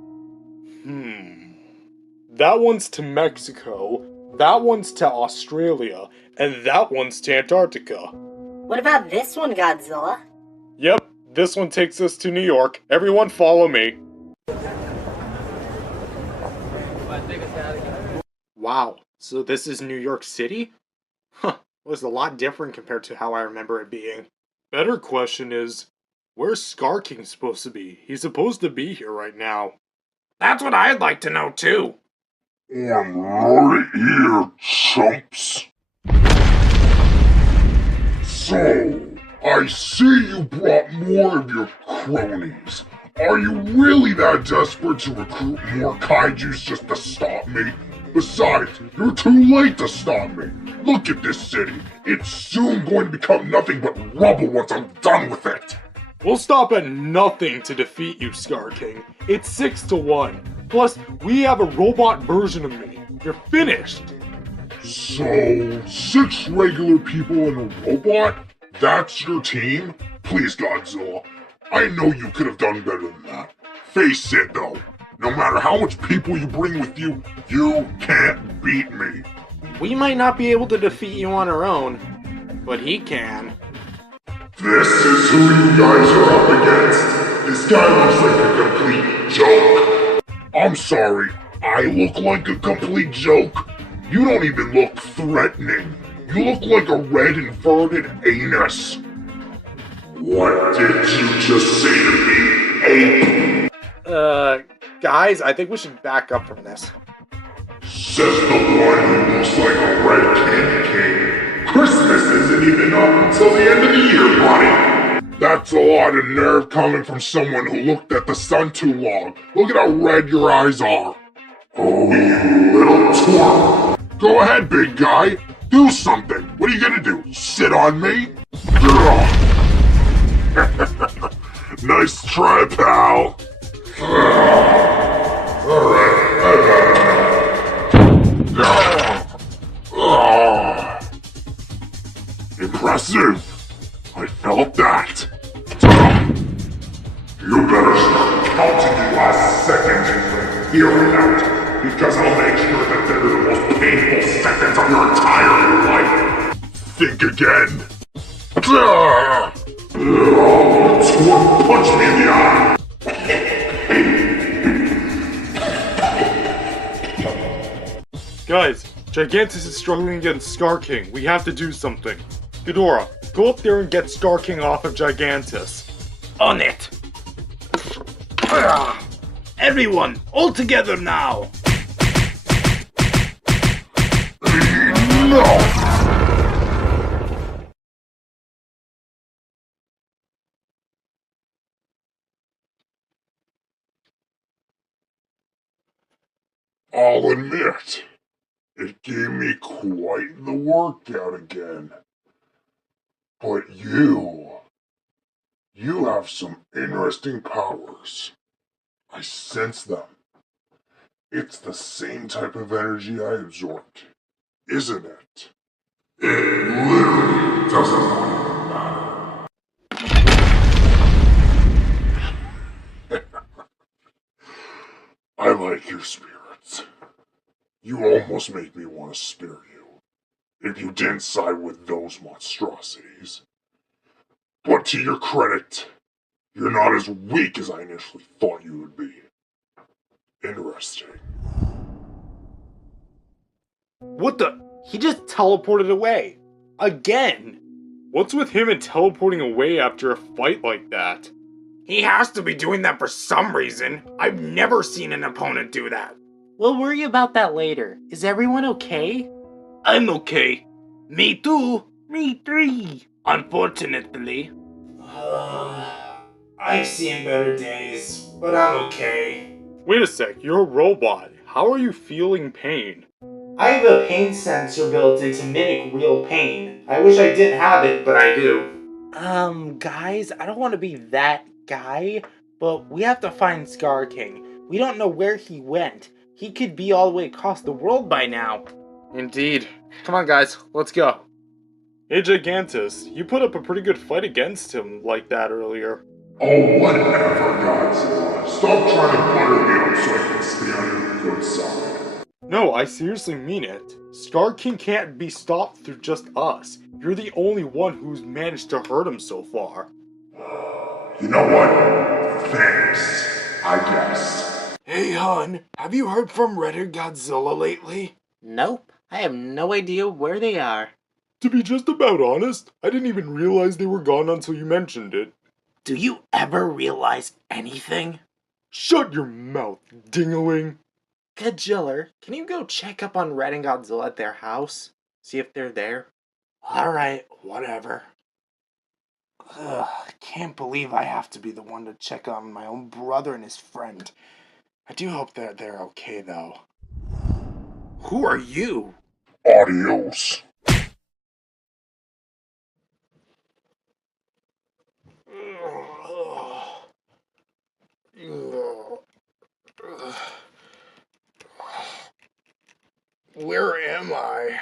That one's to Mexico, that one's to Australia, and that one's to Antarctica. What about this one, Godzilla? Yep, this one takes us to New York. Everyone follow me. Wow, so this is New York City? Huh, was a lot different compared to how I remember it being. Better question is, where's Skar King supposed to be? He's supposed to be here right now. That's what I'd like to know too. I'm right here, chumps. So, I see you brought more of your cronies. Are you really that desperate to recruit more kaijus just to stop me? Besides, you're too late to stop me. Look at this city. It's soon going to become nothing but rubble once I'm done with it. We'll stop at nothing to defeat you, Skar King. It's 6-1. Plus, we have a robot version of me. You're finished. So, 6 regular people and a robot? That's your team? Please, Godzilla. I know you could have done better than that. Face it, though. No matter how much people you bring with you, you can't beat me. We might not be able to defeat you on our own, but he can. This is who you guys are up against. This guy looks like a complete joke. I'm sorry, I look like a complete joke? You don't even look threatening. You look like a red inverted anus. What did you just say to me, ape? Guys, I think we should back up from this. Says the one who looks like a red candy cane. Christmas isn't even up until the end of the year, buddy. That's a lot of nerve coming from someone who looked at the sun too long. Look at how red your eyes are. Oh, you little twerp. Go ahead, big guy. Do something. What are you gonna do? Sit on me? Nice try, pal. Alright, impressive. I felt that. You better start counting the last seconds from here on out, because I'll make sure that they're the most painful seconds of your entire life. Think again. Torque, punch me in the eye! Guys, Gigantis is struggling against Skar King. We have to do something. Ghidorah, go up there and get Skar King off of Gigantis. On it! Everyone, all together now! No! I'll admit, it gave me quite the workout again. But you have some interesting powers. I sense them. It's the same type of energy I absorbed, isn't it? It literally doesn't matter. I like your spirits. You almost make me want to spare you, if you didn't side with those monstrosities. But to your credit, you're not as weak as I initially thought you would be. Interesting. What the? He just teleported away. Again. What's with him and teleporting away after a fight like that? He has to be doing that for some reason. I've never seen an opponent do that. We'll worry about that later. Is everyone okay? I'm okay. Me too. Me three. Unfortunately. I've seen better days, but I'm okay. Wait a sec, you're a robot. How are you feeling pain? I have a pain sensor built in to mimic real pain. I wish I didn't have it, but I do. Guys, I don't want to be that guy, but we have to find Skar King. We don't know where he went. He could be all the way across the world by now. Indeed. Come on, guys, let's go. Hey, Gigantis, you put up a pretty good fight against him like that earlier. Oh, whatever, Godzilla. Stop trying to butter me up so I can stay on your good side. No, I seriously mean it. Skar King can't be stopped through just us. You're the only one who's managed to hurt him so far. You know what? Thanks, I guess. Hey, hon, have you heard from Red or Godzilla lately? Nope, I have no idea where they are. To be just about honest, I didn't even realize they were gone until you mentioned it. Do you ever realize anything? Shut your mouth, dingaling. Godzilla, can you go check up on Red and Godzilla at their house? See if they're there? Alright, whatever. Ugh, I can't believe I have to be the one to check on my own brother and his friend. I do hope they're okay, though. Who are you? Adios. Where am I?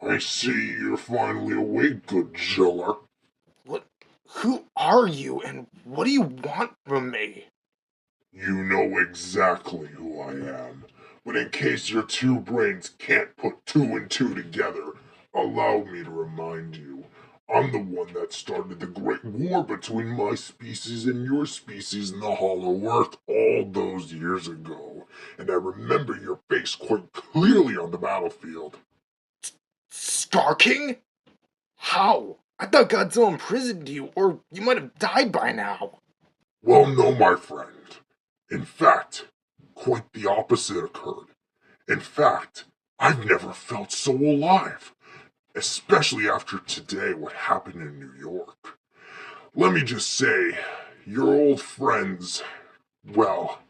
I see you're finally awake, Godzilla. What? Who are you, and what do you want from me? You know exactly who I am. But in case your two brains can't put two and two together, allow me to remind you. I'm the one that started the Great War between my species and your species in the Hollow Earth all those years ago. And I remember your face quite clearly on the battlefield. Skar King? How? I thought Godzilla imprisoned you, or you might have died by now. Well, no, my friend. In fact, quite the opposite occurred. In fact, I've never felt so alive. Especially after today, what happened in New York. Let me just say, your old friends, well,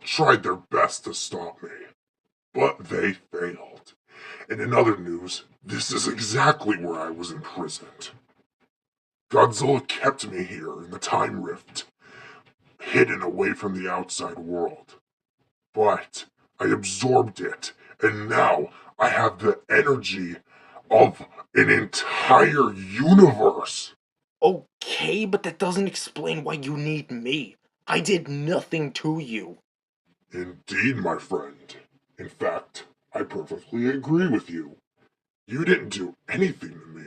tried their best to stop me. But they failed. And in other news, this is exactly where I was imprisoned. Godzilla kept me here in the Time Rift, hidden away from the outside world. But I absorbed it, and now I have the energy of an entire universe. Okay, but that doesn't explain why you need me. I did nothing to you. Indeed, my friend. In fact, I perfectly agree with you. You didn't do anything to me.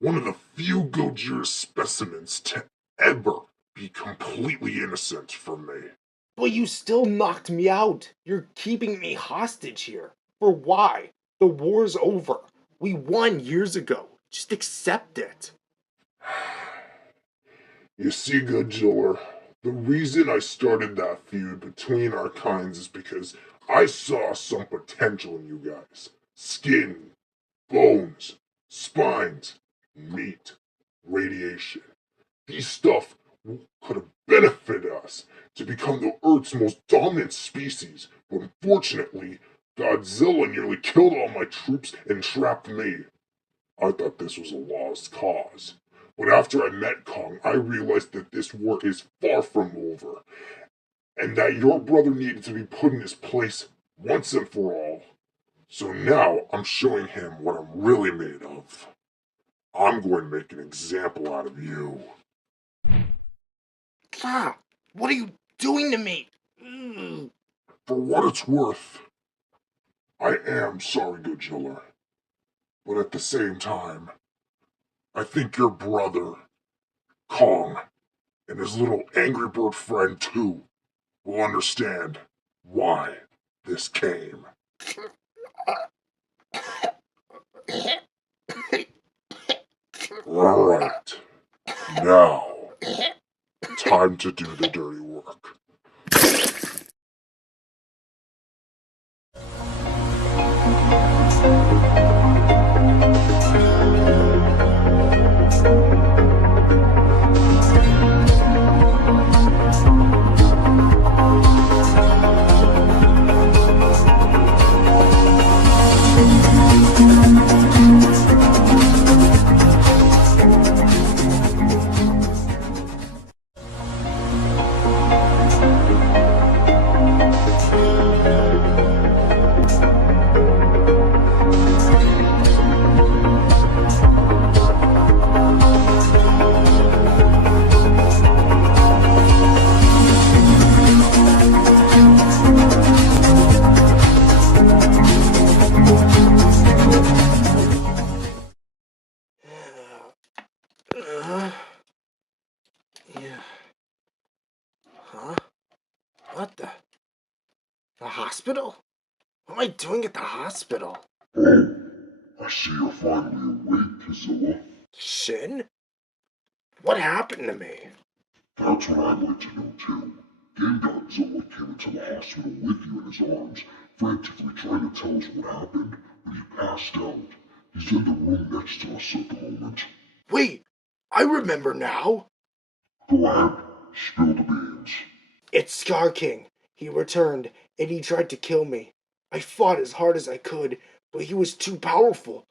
one of the few Gojira specimens to ever be completely innocent from me. But you still knocked me out. You're keeping me hostage here. For why? The war's over. We won years ago. Just accept it. You see, Godzilla, the reason I started that feud between our kinds is because I saw some potential in you guys. Skin, bones, spines, meat, radiation. These stuff could have benefited us to become the Earth's most dominant species, but unfortunately, Godzilla nearly killed all my troops and trapped me. I thought this was a lost cause. But after I met Kong, I realized that this war is far from over, and that your brother needed to be put in his place once and for all. So now I'm showing him what I'm really made of. I'm going to make an example out of you. Ah, what are you doing to me? For what it's worth, I am sorry, Godzilla. But at the same time, I think your brother, Kong, and his little angry bird friend too, will understand why this came. Alright, now, time to do the dirty work. Yeah. Huh? What the? The hospital? What am I doing at the hospital? Oh, I see you're finally awake, Zilla. Shin? What happened to me? That's what I'd like to know too. Game Godzilla came into the hospital with you in his arms, frantically trying to tell us what happened, but he passed out. He's in the room next to us at the moment. Wait, I remember now. Go ahead, spill the beans. It's Skar King. He returned, and he tried to kill me. I fought as hard as I could, but he was too powerful.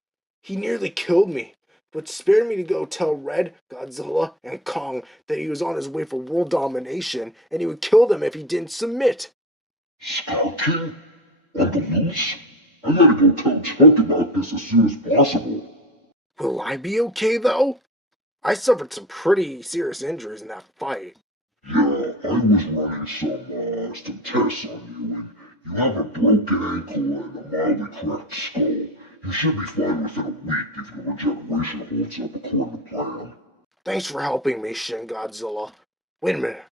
He nearly killed me, but spared me to go tell Red, Godzilla, and Kong that he was on his way for world domination, and he would kill them if he didn't submit. Skar King? On the loose? I gotta go tell Chuck about this as soon as possible. Will I be okay, though? I suffered some pretty serious injuries in that fight. Yeah, I was running some tests on you, and you have a broken ankle and a mildly cracked skull. You should be fine within a week if your regeneration holds up according to plan. Thanks for helping me, Shin Godzilla. Wait a minute.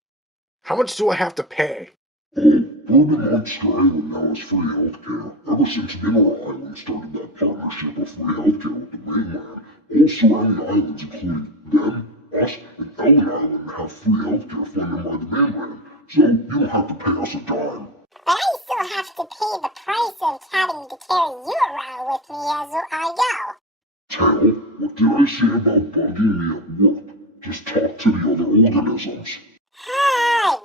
How much do I have to pay? Oh, Bourbon Monster Island now has free healthcare. Ever since Mineral Island started that partnership of free healthcare with the mainland, all surrounding islands, including them, us, and Ellen Island, have free healthcare funded by the mainland, so you don't have to pay us a dime. But I still have to pay the price of having to carry you around with me as I go. Tail, what did I say about bugging me at work? Just talk to the other organisms. Hi,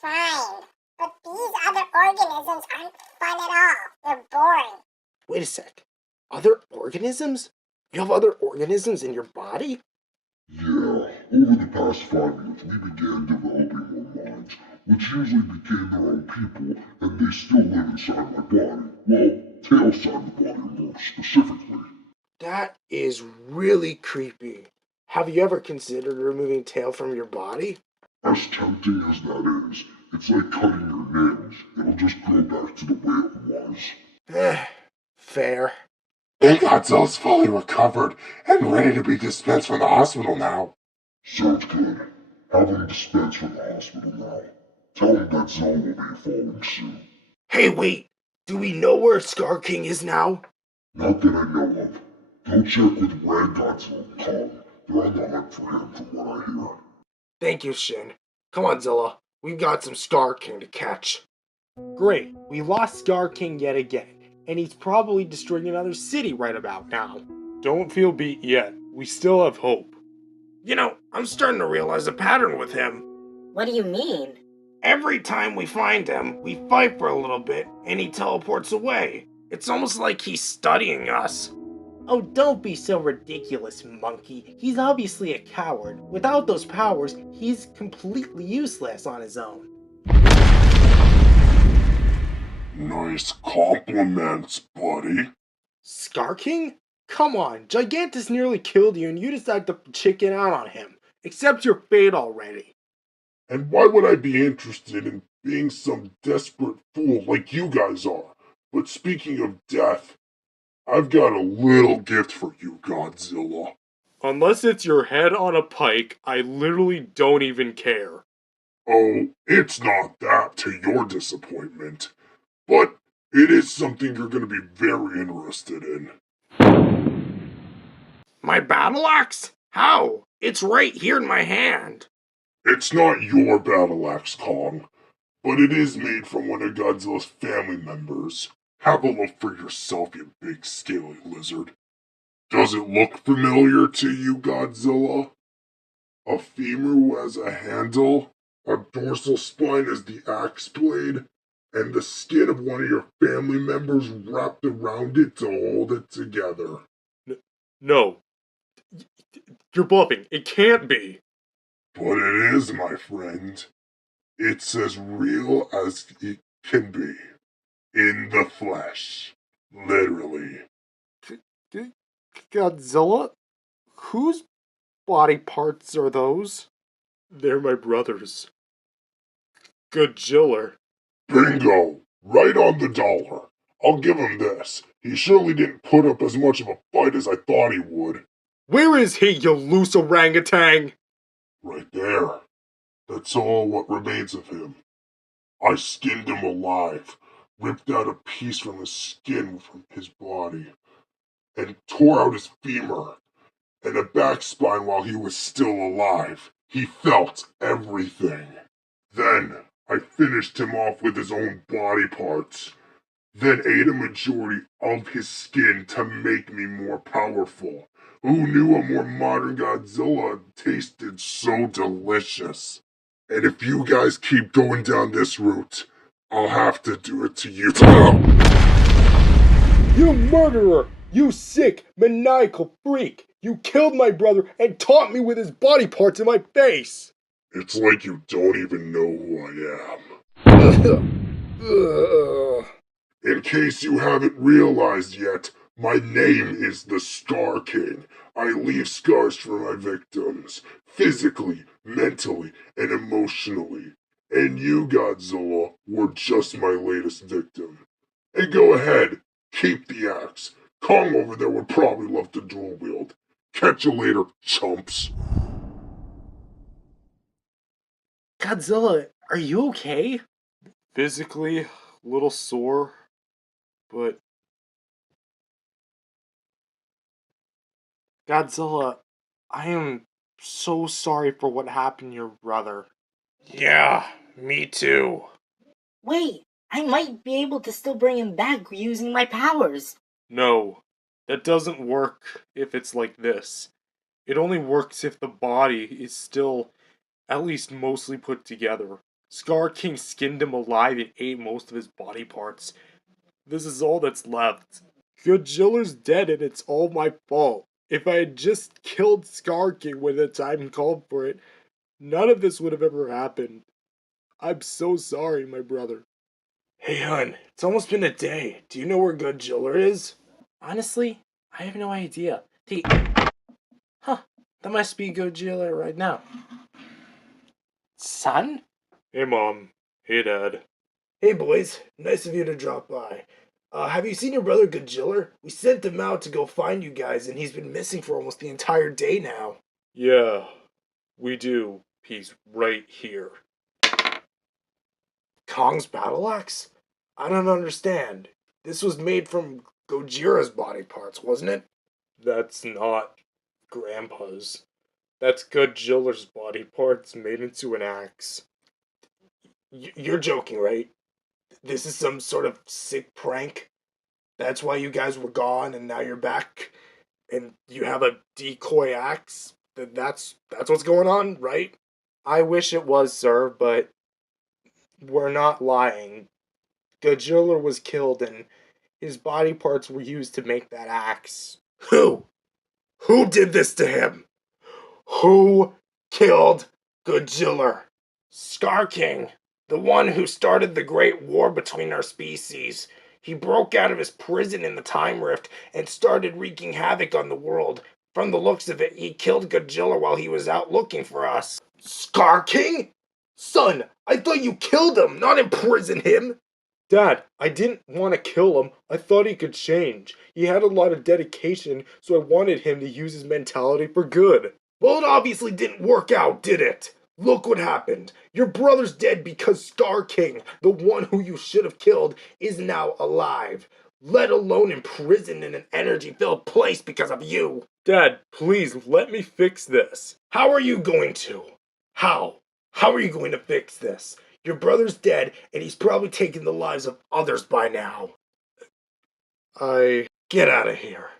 fine. But these other organisms aren't fun at all. They're boring. Wait a sec. Other organisms? You have other organisms in your body? Yeah, over the past 5 years, we began developing more minds, which usually became their own people, and they still live inside my body. Well, Tail's side of the body more specifically. That is really creepy. Have you ever considered removing Tail from your body? As tempting as that is, it's like cutting your nails. It'll just go back to the way it was. Fair. Big Godzilla's fully recovered and ready to be dispensed from the hospital now. Sounds good. Have him dispensed from the hospital now. Tell him Godzilla will be following soon. Hey, wait. Do we know where Skar King is now? Not that I know of. Go check with Red Godzilla and Kong. They're on the hunt for him from what I hear. Thank you, Shin. Come on, Zilla. We've got some Skar King to catch. Great, we lost Skar King yet again, and he's probably destroying another city right about now. Don't feel beat yet. We still have hope. You know, I'm starting to realize a pattern with him. What do you mean? Every time we find him, we fight for a little bit, and he teleports away. It's almost like he's studying us. Oh, don't be so ridiculous, monkey. He's obviously a coward. Without those powers, he's completely useless on his own. Nice compliments, buddy. Skar King? Come on, Gigantis nearly killed you and you decide to chicken out on him. Accept your fate already. And why would I be interested in being some desperate fool like you guys are? But speaking of death, I've got a little gift for you, Godzilla. Unless it's your head on a pike, I literally don't even care. Oh, it's not that to your disappointment, but it is something you're going to be very interested in. My battle axe? How? It's right here in my hand. It's not your battle axe, Kong, but it is made from one of Godzilla's family members. Have a look for yourself, you big scaly lizard. Does it look familiar to you, Godzilla? A femur who has a handle, a dorsal spine as the axe blade, and the skin of one of your family members wrapped around it to hold it together. No. You're bluffing. It can't be. But it is, my friend. It's as real as it can be. In the flesh. Literally. Godzilla? Whose body parts are those? They're my brothers. Godzilla. Bingo! Right on the dollar. I'll give him this. He surely didn't put up as much of a fight as I thought he would. Where is he, you loose orangutan? Right there. That's all what remains of him. I skinned him alive, ripped out a piece from his skin from his body, and tore out his femur and a back spine while he was still alive. He felt everything. Then I finished him off with his own body parts, then ate a majority of his skin to make me more powerful. Who knew a more modern Godzilla tasted so delicious? And if you guys keep going down this route, I'll have to do it to you too. You murderer! You sick, maniacal freak! You killed my brother and taunt me with his body parts in my face! It's like you don't even know who I am. In case you haven't realized yet, my name is the Skar King. I leave scars for my victims, physically, mentally, and emotionally. And you, Godzilla, were just my latest victim. And go ahead, keep the axe. Kong over there would probably love to dual wield. Catch you later, chumps. Godzilla, are you okay? Physically, a little sore, but Godzilla, I am so sorry for what happened to your brother. Yeah, me too. Wait, I might be able to still bring him back using my powers. no. That doesn't work if it's like this. It only works if the body is still at least mostly put together. Skar King skinned him alive and ate most of his body parts. This is all that's left. Godzilla's dead and it's all my fault. If I had just killed Skar King when the time called for it, none of this would have ever happened. I'm so sorry, my brother. Hey, hun, it's almost been a day. Do you know where Godzilla is? Honestly, I have no idea. Huh, that must be Godzilla right now. Son? Hey, Mom. Hey, Dad. Hey, boys. Nice of you to drop by. Have you seen your brother Godzilla? We sent him out to go find you guys, and he's been missing for almost the entire day now. Yeah, we do. He's right here. Kong's battle axe? I don't understand. This was made from Gojira's body parts, wasn't it? That's not Grandpa's. That's Godzilla's body parts made into an axe. You're joking, right? This is some sort of sick prank? That's why you guys were gone and now you're back? And you have a decoy axe? That's what's going on, right? I wish it was, sir, but we're not lying. Godzilla was killed and his body parts were used to make that axe. Who? Who did this to him? Who killed Godzilla? Skar King, the one who started the Great War between our species. He broke out of his prison in the Time Rift and started wreaking havoc on the world. From the looks of it, he killed Godzilla while he was out looking for us. Skar King? Son, I thought you killed him, not imprisoned him. Dad, I didn't want to kill him. I thought he could change. He had a lot of dedication, so I wanted him to use his mentality for good. Well, it obviously didn't work out, did it? Look what happened. Your brother's dead because Skar King, the one who you should have killed, is now alive. Let alone imprisoned in an energy-filled place because of you. Dad, please let me fix this. How are you going to? How? How are you going to fix this? Your brother's dead, and he's probably taken the lives of others by now. Get out of here.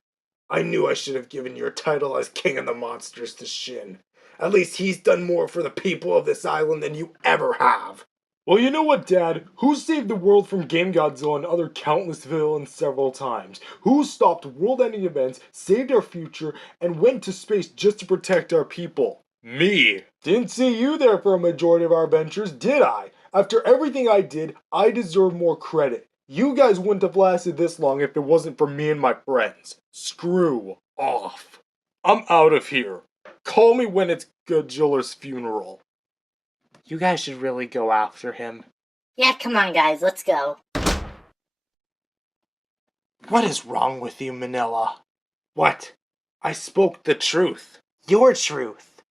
I knew I should have given your title as King of the Monsters to Shin. At least he's done more for the people of this island than you ever have. Well, you know what, Dad? Who saved the world from Game Godzilla and other countless villains several times? Who stopped world-ending events, saved our future, and went to space just to protect our people? Me. Didn't see you there for a majority of our adventures, did I? After everything I did, I deserve more credit. You guys wouldn't have lasted this long if it wasn't for me and my friends. Screw off. I'm out of here. Call me when it's Godzilla's funeral. You guys should really go after him. Yeah, come on, guys, let's go. What is wrong with you, Manila? What? I spoke the truth. Your truth.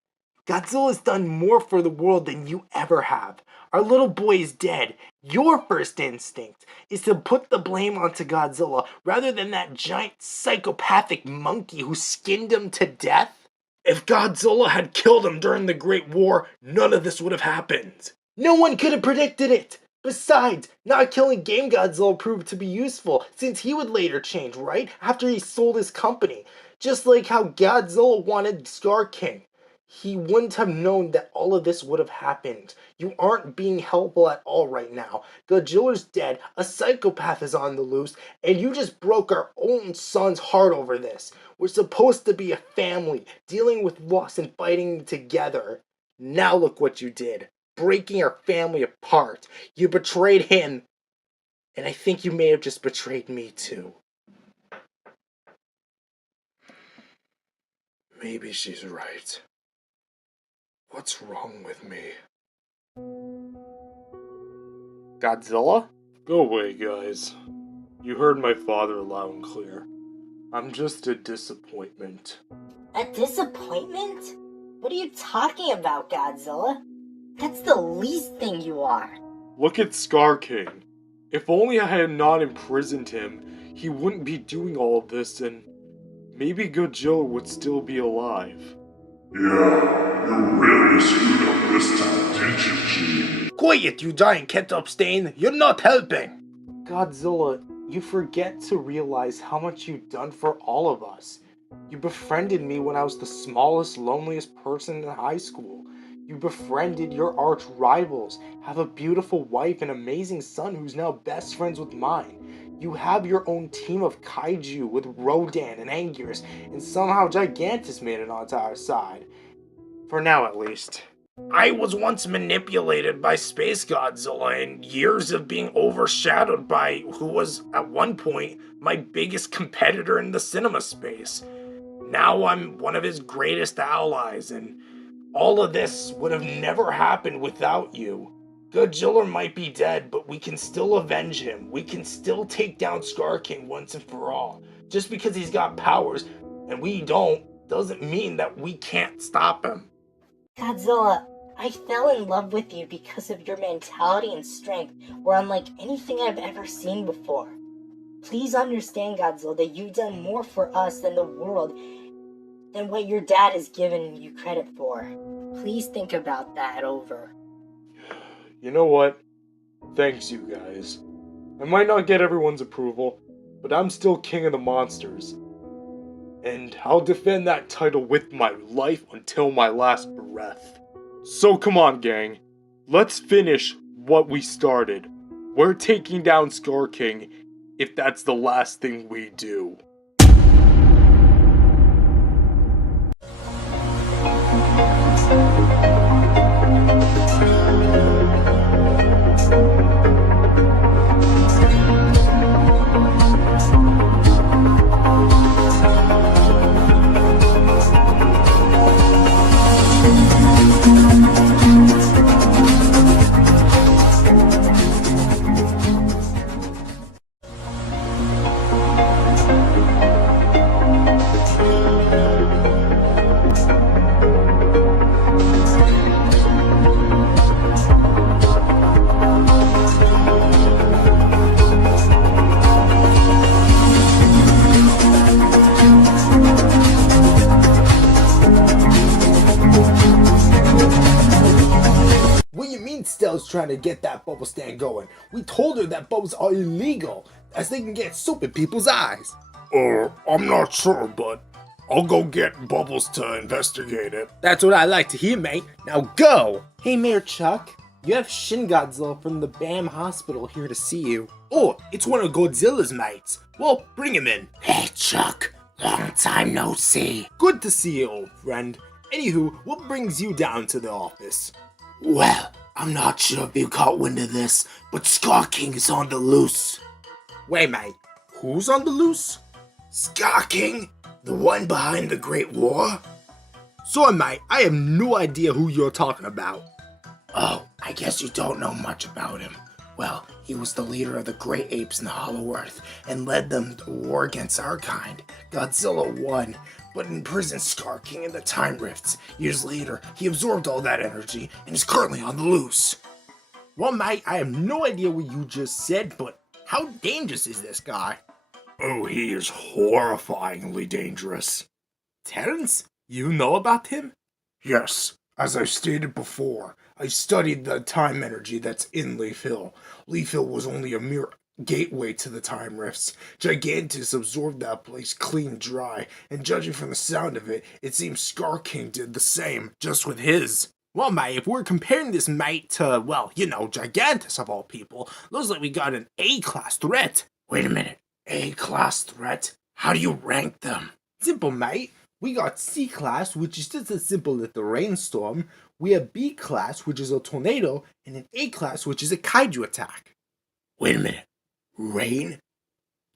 Godzilla's done more for the world than you ever have. Our little boy is dead. Your first instinct is to put the blame onto Godzilla rather than that giant psychopathic monkey who skinned him to death. If Godzilla had killed him during the Great War, none of this would have happened. No one could have predicted it. Besides, not killing Game Godzilla proved to be useful, since he would later change, right? After he sold his company. Just like how Godzilla wanted Skar King. He wouldn't have known that all of this would have happened. You aren't being helpful at all right now. Godzilla's dead, a psychopath is on the loose, and you just broke our own son's heart over this. We're supposed to be a family, dealing with loss and fighting together. Now look what you did. Breaking our family apart. You betrayed him. And I think you may have just betrayed me too. Maybe she's right. What's wrong with me? Godzilla? Go away, guys. You heard my father loud and clear. I'm just a disappointment. A disappointment? What are you talking about, Godzilla? That's the least thing you are. Look at Skar King. If only I had not imprisoned him, he wouldn't be doing all of this, and maybe Godzilla would still be alive. Yeah, you really screwed up this time, didn't you, G? Quiet, you giant ketchup stain. You're not helping. Godzilla, you forget to realize how much you've done for all of us. You befriended me when I was the smallest, loneliest person in high school. You befriended your arch rivals, have a beautiful wife and amazing son who's now best friends with mine. You have your own team of kaiju with Rodan and Angrier, and somehow Gigantis made it onto our side. For now, at least. I was once manipulated by Space Godzilla and years of being overshadowed by who was, at one point, my biggest competitor in the cinema space. Now I'm one of his greatest allies, and all of this would have never happened without you. Godzilla might be dead, but we can still avenge him. We can still take down Skar King once and for all. Just because he's got powers and we don't, doesn't mean that we can't stop him. Godzilla, I fell in love with you because of your mentality and strength were unlike anything I've ever seen before. Please understand, Godzilla, that you've done more for us than the world than what your dad has given you credit for. Please think about that over. You know what? Thanks, you guys. I might not get everyone's approval, but I'm still king of the monsters. And I'll defend that title with my life until my last breath. So come on, gang. Let's finish what we started. We're taking down Skar King if that's the last thing we do. What do you mean Stell's trying to get that bubble stand going? We told her that bubbles are illegal, as they can get soap in people's eyes. I'm not sure, but I'll go get Bubbles to investigate it. That's what I like to hear, mate. Now go! Hey, Mayor Chuck. You have Shin Godzilla from the BAM Hospital here to see you. Oh, it's one of Godzilla's mates. Well, bring him in. Hey, Chuck. Long time no see. Good to see you, old friend. Anywho, what brings you down to the office? Well, I'm not sure if you caught wind of this, but Skar King is on the loose. Wait, mate. Who's on the loose? Skar King? The one behind the Great War? Sorry, mate. I have no idea who you're talking about. Oh, I guess you don't know much about him. Well, he was the leader of the great apes in the Hollow Earth and led them to war against our kind. Godzilla won, but imprisoned Skar King in the Time Rifts. Years later, he absorbed all that energy and is currently on the loose. Well, mate, I have no idea what you just said, but how dangerous is this guy? Oh, he is horrifyingly dangerous. Terrence, you know about him? Yes, as I stated before, I studied the time energy that's in Leaf Hill. Leaf Hill was only a mere gateway to the time rifts. Gigantis absorbed that place clean dry, and judging from the sound of it, it seems Skar King did the same, just with his. Well, mate, if we're comparing this mate to, well, you know, Gigantis of all people, looks like we got an A-class threat. Wait a minute. A-class threat? How do you rank them? Simple, mate. We got C-class, which is just as simple as the rainstorm. We have B-class, which is a tornado, and an A-class, which is a kaiju attack. Wait a minute. Rain?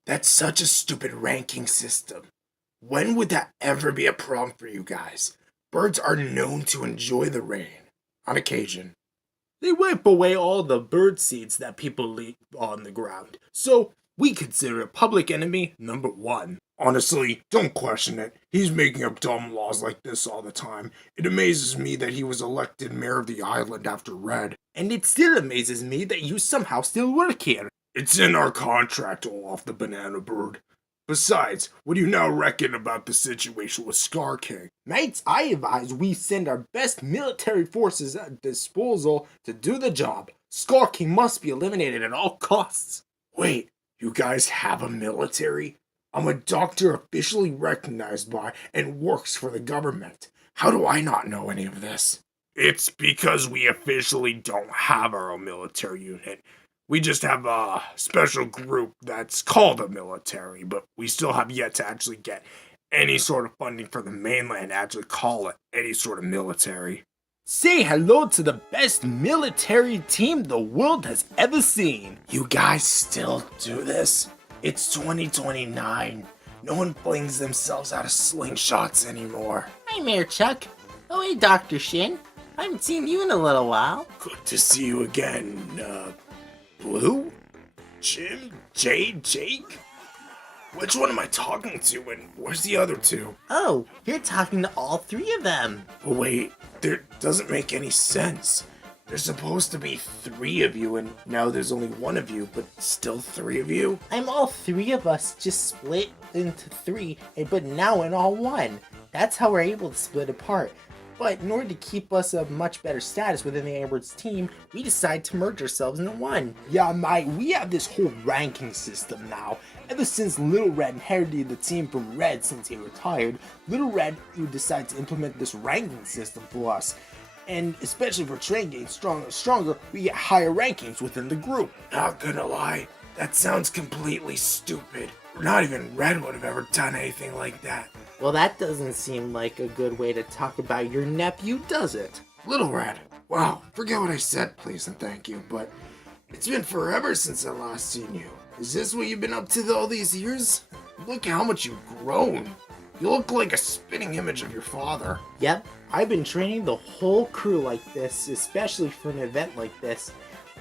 That's such a stupid ranking system. When would that ever be a problem for you guys? Birds are known to enjoy the rain. On occasion. They wipe away all the bird seeds that people leave on the ground. So, we consider it public enemy number 1. Honestly, don't question it. He's making up dumb laws like this all the time. It amazes me that he was elected mayor of the island after Red. And it still amazes me that you somehow still work here. It's in our contract, Olaf the Banana Bird. Besides, what do you now reckon about the situation with Skar King? Mates, I advise we send our best military forces at disposal to do the job. Skar King must be eliminated at all costs. Wait, you guys have a military? I'm a doctor officially recognized by and works for the government. How do I not know any of this? It's because we officially don't have our own military unit. We just have a special group that's called a military, but we still have yet to actually get any sort of funding for the mainland to actually call it any sort of military. Say hello to the best military team the world has ever seen. You guys still do this? It's 2029. No one flings themselves out of slingshots anymore. Hi, Mayor Chuck. Oh, hey, Dr. Shin. I haven't seen you in a little while. Good to see you again, Blue? Jim? Jade? Jake? Which one am I talking to, and where's the other two? Oh, you're talking to all three of them. Oh, wait, there doesn't make any sense. There's supposed to be 3 of you, and now there's only 1 of you, but still 3 of you? I'm all three of us just split into 3, but now in all 1. That's how we're able to split apart. But in order to keep us a much better status within the Amber's team, we decided to merge ourselves into 1. Yeah, mate, we have this whole ranking system now. Ever since Little Red inherited the team from Red since he retired, Little Red would decide to implement this ranking system for us. And especially for train getting stronger and stronger, we get higher rankings within the group. Not gonna lie, that sounds completely stupid. Not even Red would have ever done anything like that. Well, that doesn't seem like a good way to talk about your nephew, does it? Little Red, wow, forget what I said, please and thank you, but it's been forever since I last seen you. Is this what you've been up to all these years? Look how much you've grown. You look like a spitting image of your father. Yep, I've been training the whole crew like this, especially for an event like this.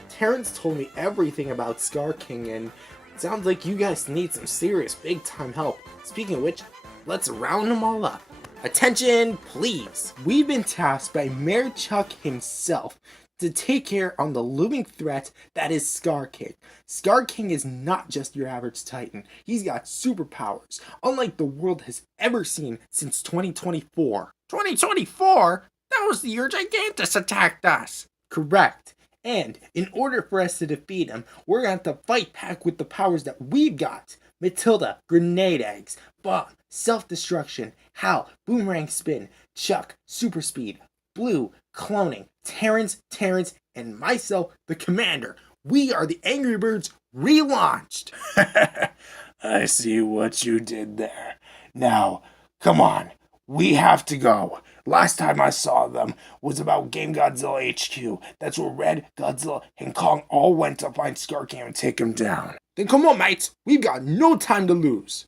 Terrence told me everything about Skar King, and it sounds like you guys need some serious big-time help. Speaking of which, let's round them all up. Attention, please! We've been tasked by Mayor Chuck himself to take care on the looming threat that is Skar King. Skar King is not just your average Titan. He's got superpowers, unlike the world has ever seen since 2024. 2024? That was the year Gigantis attacked us! Correct. And in order for us to defeat him, we're going to have to fight back with the powers that we've got. Matilda, grenade eggs, bomb, self-destruction, Hal, boomerang spin, Chuck, super speed, Blue, cloning, Terrence, and myself, the commander. We are the Angry Birds relaunched. I see what you did there. Now, come on, we have to go. Last time I saw them was about Game Godzilla HQ. That's where Red, Godzilla, and Kong all went to find Skar King and take him down. Then come on, mates. We've got no time to lose.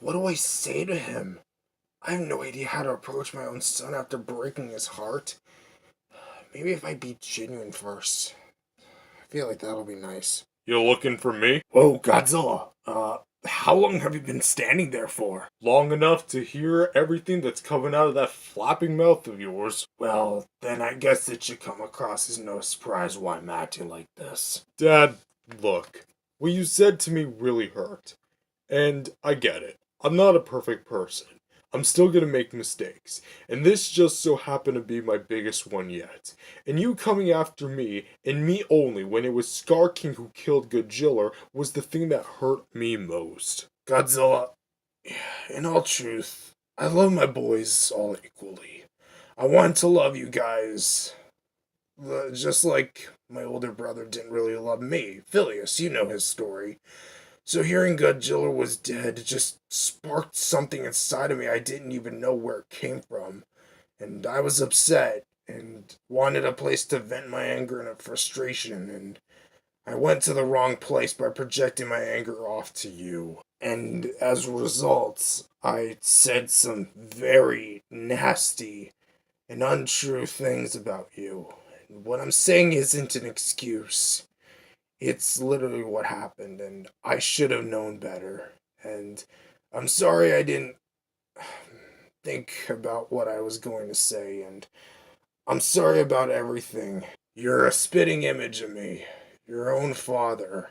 What do I say to him? I have no idea how to approach my own son after breaking his heart. Maybe if I be genuine first. I feel like that'll be nice. You looking for me? Whoa, Godzilla. How long have you been standing there for? Long enough to hear everything that's coming out of that flapping mouth of yours. Well, then I guess it should come across as no surprise why I'm acting like this. Dad, look. What you said to me really hurt. And I get it. I'm not a perfect person. I'm still gonna make mistakes, and this just so happened to be my biggest one yet. And you coming after me, and me only, when it was Skar King who killed Godzilla, was the thing that hurt me most. Godzilla, in all truth, I love my boys all equally. I want to love you guys, just like my older brother didn't really love me. Phileas, you know his story. So hearing Godzilla was dead just sparked something inside of me I didn't even know where it came from. And I was upset and wanted a place to vent my anger and frustration, and I went to the wrong place by projecting my anger off to you. And as a result, I said some very nasty and untrue things about you. And what I'm saying isn't an excuse. It's literally what happened, and I should have known better. And I'm sorry I didn't think about what I was going to say, and I'm sorry about everything. You're a spitting image of me, your own father,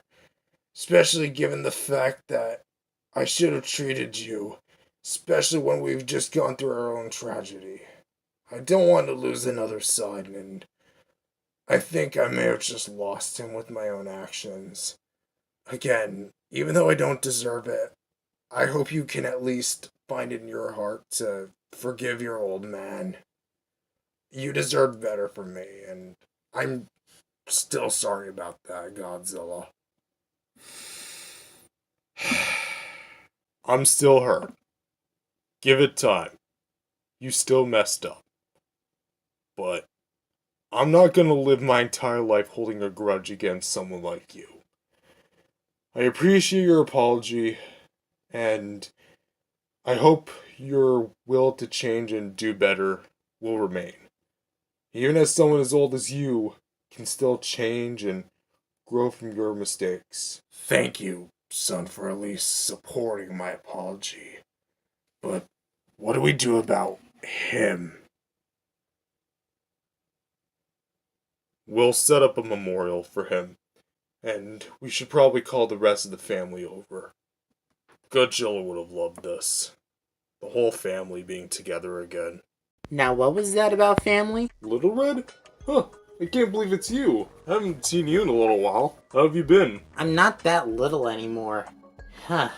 especially given the fact that I should have treated you, especially when we've just gone through our own tragedy. I don't want to lose another son, and I think I may have just lost him with my own actions. Again, even though I don't deserve it, I hope you can at least find it in your heart to forgive your old man. You deserved better from me, and I'm still sorry about that, Godzilla. I'm still hurt. Give it time. You still messed up. But I'm not gonna live my entire life holding a grudge against someone like you. I appreciate your apology, and I hope your will to change and do better will remain. Even as someone as old as you can still change and grow from your mistakes. Thank you, son, for at least supporting my apology. But what do we do about him? We'll set up a memorial for him, and we should probably call the rest of the family over. Godzilla would have loved this. The whole family being together again. Now, what was that about family? Little Red? Huh, I can't believe it's you. I haven't seen you in a little while. How have you been? I'm not that little anymore. Huh.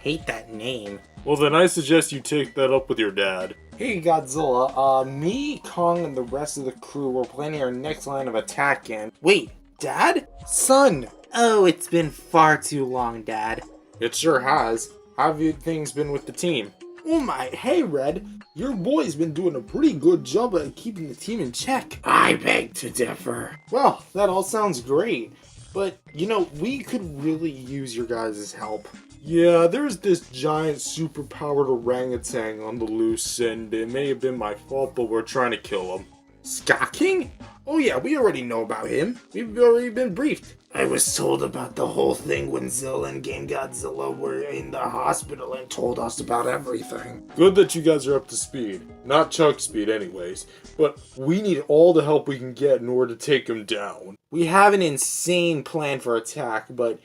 Hate that name. Well then I suggest you take that up with your dad. Hey Godzilla, me, Kong, and the rest of the crew were planning our next line of attack and... Wait, Dad? Son! Oh, it's been far too long, Dad. It sure has. How have things been with the team? Oh my, hey Red, your boy's been doing a pretty good job at keeping the team in check. I beg to differ. Well, that all sounds great, but, we could really use your guys' help. Yeah, there's this giant superpowered orangutan on the loose, and it may have been my fault, but we're trying to kill him. Skar King? Oh yeah, we already know about him. We've already been briefed. I was told about the whole thing when Zilla and Game Godzilla were in the hospital and told us about everything. Good that you guys are up to speed. Not Chuck speed anyways, but we need all the help we can get in order to take him down. We have an insane plan for attack, but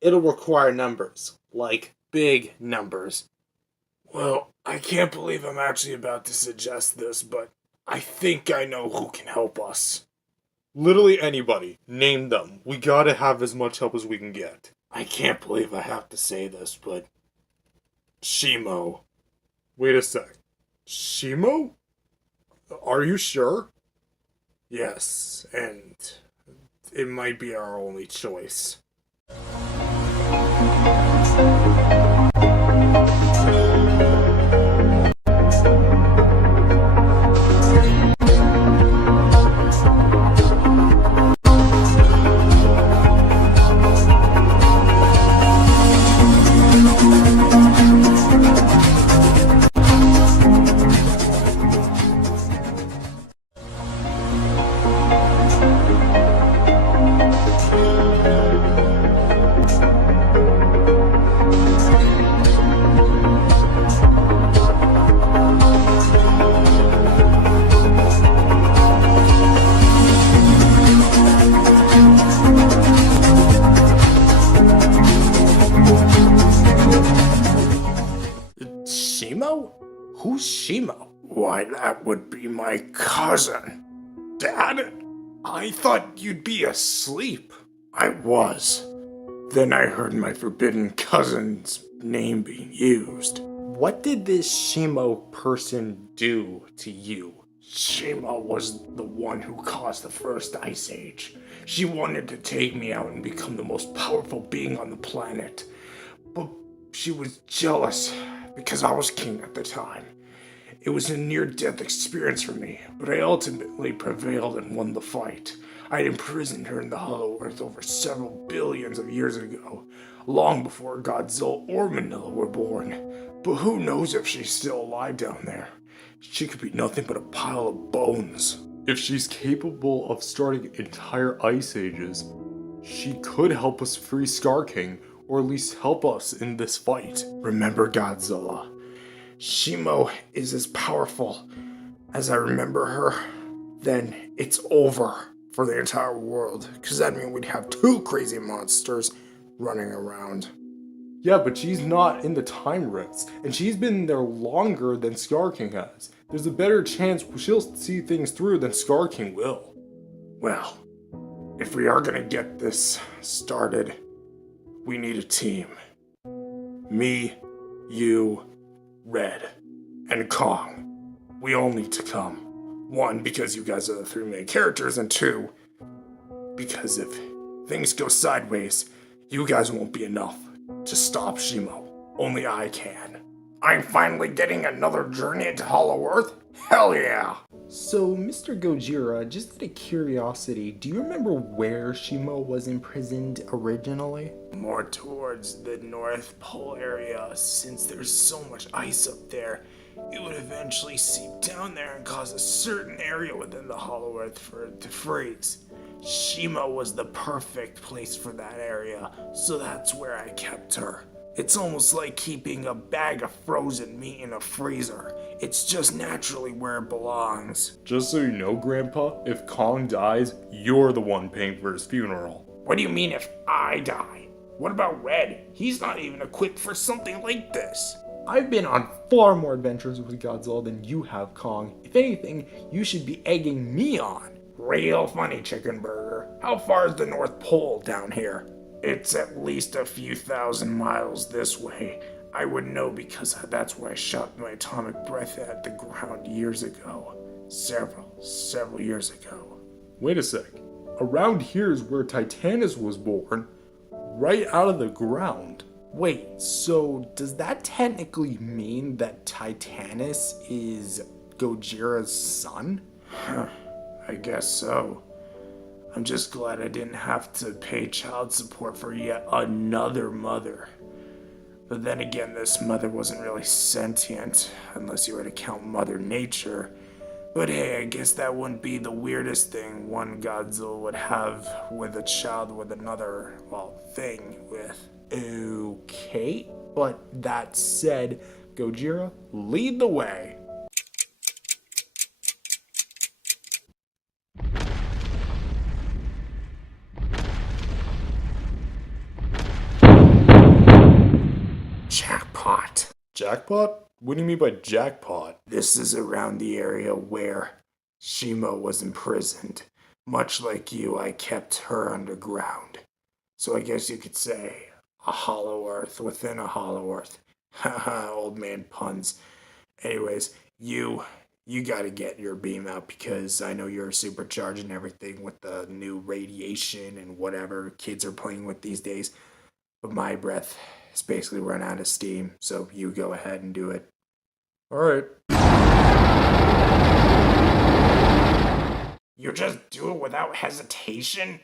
it'll require numbers. Like, big numbers. Well, I can't believe I'm actually about to suggest this, but I think I know who can help us. Literally anybody. Name them. We gotta have as much help as we can get. I can't believe I have to say this, but Shimo. Wait a sec. Shimo? Are you sure? Yes, and it might be our only choice. Shimo? Who's Shimo? Why, that would be my cousin. Dad, I thought you'd be asleep. I was. Then I heard my forbidden cousin's name being used. What did this Shimo person do to you? Shimo was the one who caused the first ice age. She wanted to take me out and become the most powerful being on the planet. But she was jealous because I was king at the time. It was a near-death experience for me, but I ultimately prevailed and won the fight. I had imprisoned her in the Hollow Earth over several billions of years ago, long before Godzilla or Manila were born. But who knows if she's still alive down there? She could be nothing but a pile of bones. If she's capable of starting entire ice ages, she could help us free Skar King, or at least help us in this fight. Remember Godzilla. Shimo is as powerful as I remember her. Then it's over for the entire world, because that means we'd have two crazy monsters running around. Yeah, but she's not in the time rifts, and she's been there longer than Skar King has. There's a better chance she'll see things through than Skar King will. Well, if we are gonna get this started, we need a team. Me, you, Red, and Kong. We all need to come. One, because you guys are the three main characters, and two, because if things go sideways, you guys won't be enough to stop Shimo. Only I can. I'm finally getting another journey to Hollow Earth? Hell yeah! So, Mr. Gojira, just out of curiosity, do you remember where Shimo was imprisoned originally? More towards the North Pole area, since there's so much ice up there. it would eventually seep down there and cause a certain area within the Hollow Earth for it to freeze. Shimo was the perfect place for that area, so that's where I kept her. It's almost like keeping a bag of frozen meat in a freezer. It's just naturally where it belongs. Just so you know, Grandpa, if Kong dies, you're the one paying for his funeral. What do you mean if I die? What about Red? He's not even equipped for something like this. I've been on far more adventures with Godzilla than you have, Kong. If anything, you should be egging me on. Real funny, Chicken Burger. How far is the North Pole down here? It's at least a few thousand miles this way. I would know because that's where I shot my atomic breath at the ground years ago. Several years ago. Wait a sec. Around here is where Titanus was born, right out of the ground. Wait, so does that technically mean that Titanus is Gojira's son? I guess so. I'm just glad I didn't have to pay child support for yet another mother. But then again, this mother wasn't really sentient, unless you were to count Mother Nature. But hey, I guess that wouldn't be the weirdest thing one Godzilla would have with a child with another, thing with. Okay, but that said, Gojira, lead the way. Jackpot. Jackpot? What do you mean by jackpot? This is around the area where Shimo was imprisoned. Much like you, I kept her underground. So I guess you could say a hollow earth within a hollow earth. Haha, old man puns. Anyways, you gotta get your beam out because I know you're supercharging everything with the new radiation and whatever kids are playing with these days. But my breath has basically run out of steam, so you go ahead and do it. Alright. You just do it without hesitation?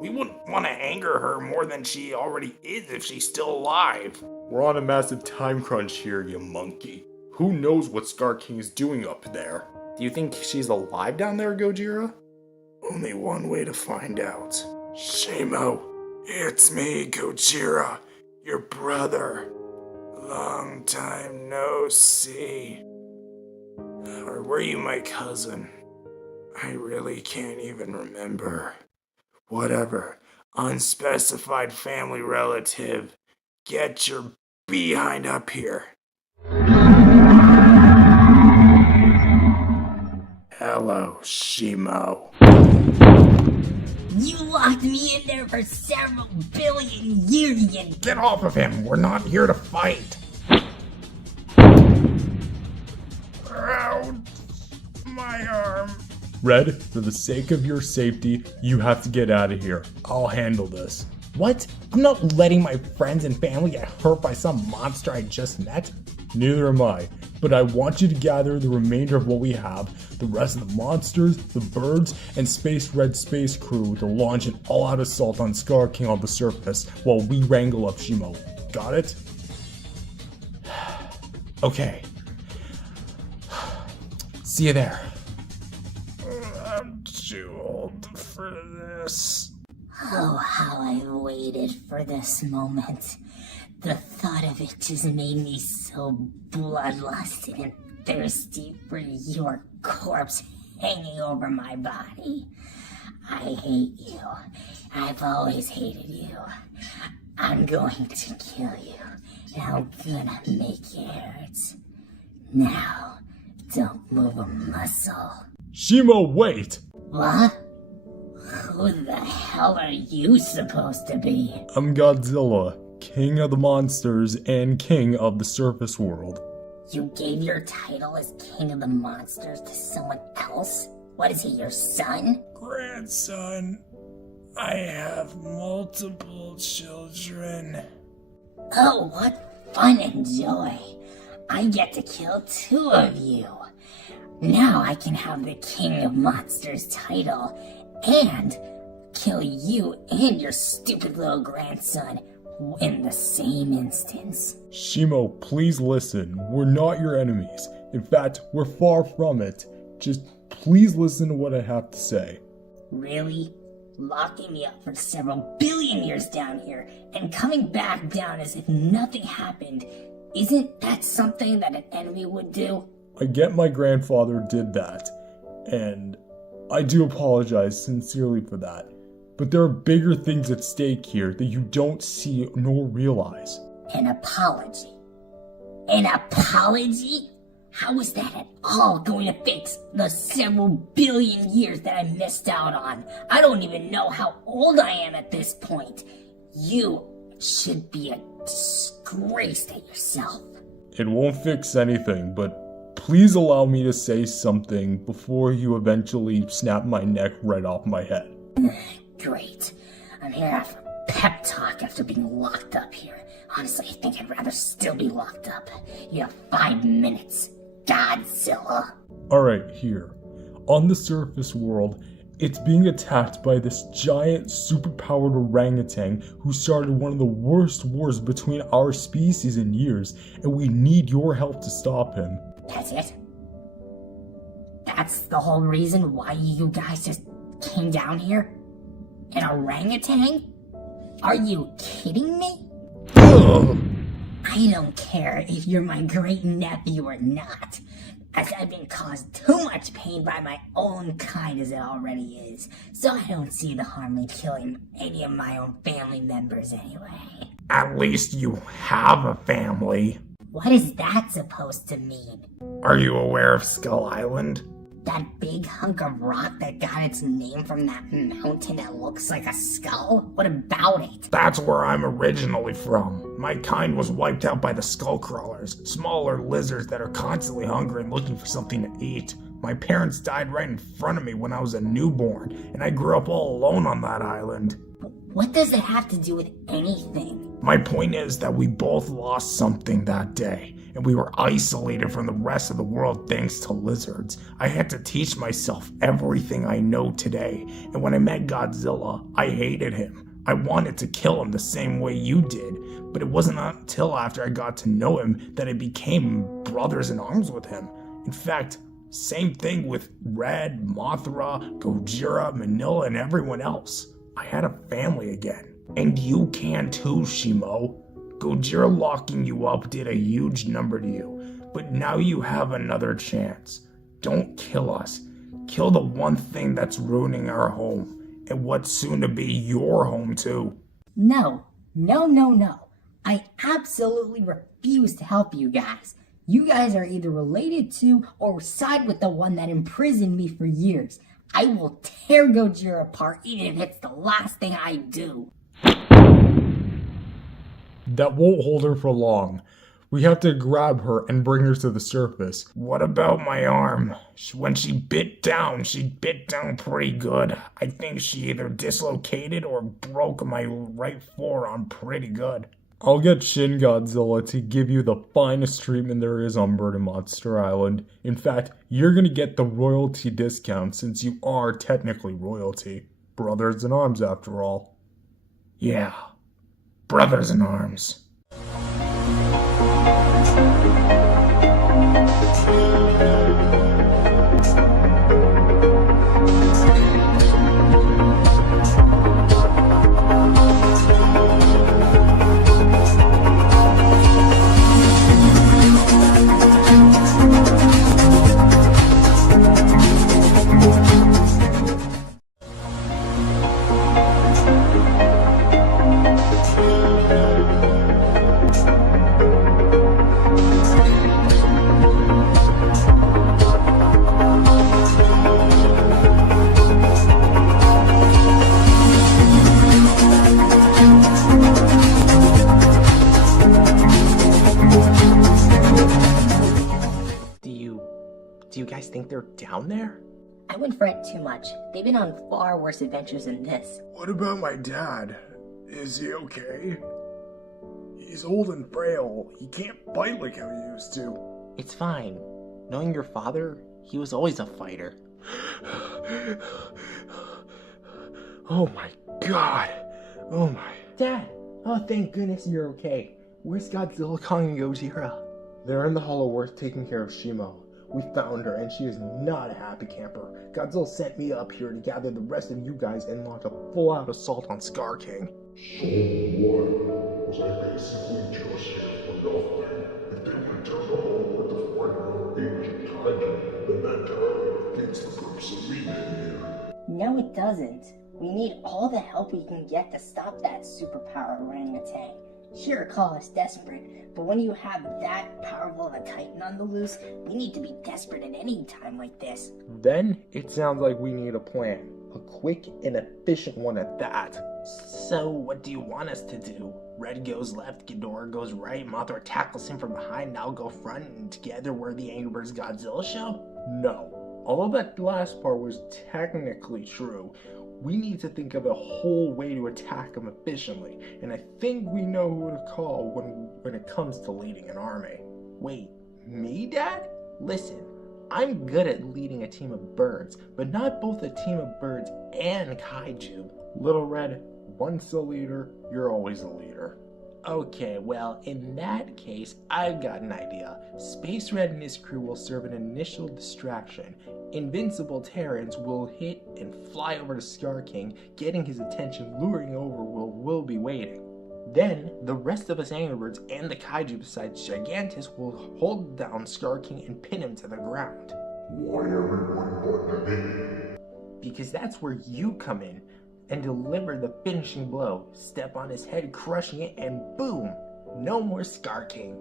We wouldn't want to anger her more than she already is if she's still alive. We're on a massive time crunch here, you monkey. Who knows what Skar King is doing up there? Do you think she's alive down there, Gojira? Only one way to find out. Shimo, it's me, Gojira, your brother. Long time no see. Or were you my cousin? I really can't even remember. Whatever. Unspecified family relative. Get your behind up here. Hello, Shimo. You locked me in there for several billion years, you... Get off of him. We're not here to fight. Ouch. My arm. Red, for the sake of your safety, you have to get out of here. I'll handle this. What? I'm not letting my friends and family get hurt by some monster I just met. Neither am I, but I want you to gather the remainder of what we have, the rest of the monsters, the birds, and Space Red Space Crew to launch an all-out assault on Skar King on the surface while we wrangle up Shimo. Got it? Okay. See you there. I'm too old for this. Oh, how I've waited for this moment. The thought of it just made me so bloodlusted and thirsty for your corpse hanging over my body. I hate you. I've always hated you. I'm going to kill you, and I'm gonna make it hurt. Now, don't move a muscle. Shimo, wait! What? Who the hell are you supposed to be? I'm Godzilla, King of the Monsters and King of the Surface World. You gave your title as King of the Monsters to someone else? What is he, your son? Grandson, I have multiple children. Oh, what fun and joy. I get to kill 2 of you. Now I can have the King of Monsters title and kill you and your stupid little grandson in the same instance. Shimo, please listen. We're not your enemies. In fact, we're far from it. Just please listen to what I have to say. Really? Locking me up for several billion years down here and coming back down as if nothing happened, isn't that something that an enemy would do? I get my grandfather did that, and I do apologize sincerely for that. But there are bigger things at stake here that you don't see nor realize. An apology? An apology? How is that at all going to fix the several billion years that I missed out on? I don't even know how old I am at this point. You should be a disgrace to yourself. It won't fix anything, but please allow me to say something before you eventually snap my neck right off my head. Great. I'm here after a pep talk after being locked up here. Honestly, I think I'd rather still be locked up. You have 5 minutes. Godzilla. Alright, here. On the surface world, it's being attacked by this giant superpowered orangutan who started one of the worst wars between our species in years, and we need your help to stop him. That's it? That's the whole reason why you guys just came down here? An orangutan? Are you kidding me? I don't care if you're my great nephew or not, as I've been caused too much pain by my own kind as it already is, so I don't see the harm in killing any of my own family members anyway. At least you have a family. What is that supposed to mean? Are you aware of Skull Island? That big hunk of rock that got its name from that mountain that looks like a skull? What about it? That's where I'm originally from. My kind was wiped out by the skull crawlers, smaller lizards that are constantly hungry and looking for something to eat. My parents died right in front of me when I was a newborn, and I grew up all alone on that island. What does it have to do with anything? My point is that we both lost something that day, and we were isolated from the rest of the world thanks to lizards. I had to teach myself everything I know today, and when I met Godzilla, I hated him. I wanted to kill him the same way you did, but it wasn't until after I got to know him that I became brothers in arms with him. In fact, same thing with Red, Mothra, Gojira, Manila, and everyone else. I had a family again. And you can too, Shimo. Gojira locking you up did a huge number to you, but now you have another chance. Don't kill us. Kill the one thing that's ruining our home, and what's soon to be your home too. No. I absolutely refuse to help you guys. You guys are either related to or side with the one that imprisoned me for years. I will tear Gojira apart even if it's the last thing I do. That won't hold her for long. We have to grab her and bring her to the surface. What about my arm? When she bit down pretty good. I think she either dislocated or broke my right forearm pretty good. I'll get Shin Godzilla to give you the finest treatment there is on Bird and Monster Island. In fact, you're gonna get the royalty discount since you are technically royalty. Brothers in arms after all. Yeah. Brothers in arms. Do you guys think they're down there? I wouldn't fret too much. They've been on far worse adventures than this. What about my dad? Is he okay? He's old and frail. He can't fight like how he used to. It's fine. Knowing your father, he was always a fighter. Oh my god. Oh my. Dad, Oh, thank goodness you're okay. Where's Godzilla, Kong, and Gojira? They're in the Hollow Earth taking care of Shimo. We found her, and she is not a happy camper. Godzilla sent me up here to gather the rest of you guys and launch a full-out assault on Skar King. So what? Was I basically just here for nothing? If they went down the hallway to find another ancient kaiju, then that entirely defeats the purpose of me being here. No, it doesn't. We need all the help we can get to stop that superpower orangutan. Sure, call us desperate, but when you have that powerful of a titan on the loose, we need to be desperate at any time like this. Then it sounds like we need a plan. A quick and efficient one at that. So what do you want us to do? Red goes left, Ghidorah goes right, Mothra tackles him from behind, and I'll go front, and together we're the Angry Birds Godzilla show? No. Although that last part was technically true, we need to think of a whole way to attack him efficiently, and I think we know who to call when it comes to leading an army. Wait, me, Dad? Listen, I'm good at leading a team of birds, but not both a team of birds and kaiju. Little Red, once a leader, you're always a leader. Okay, well, in that case, I've got an idea. Space Red and his crew will serve an initial distraction. Invincible Terrans will hit and fly over to Skar King, getting his attention, luring over where we'll be waiting. Then, the rest of us Angry Birds and the kaiju besides Gigantis will hold down Skar King and pin him to the ground. Why everyone but me? Because that's where you come in and deliver the finishing blow. Step on his head, crushing it, and boom! No more Skar King.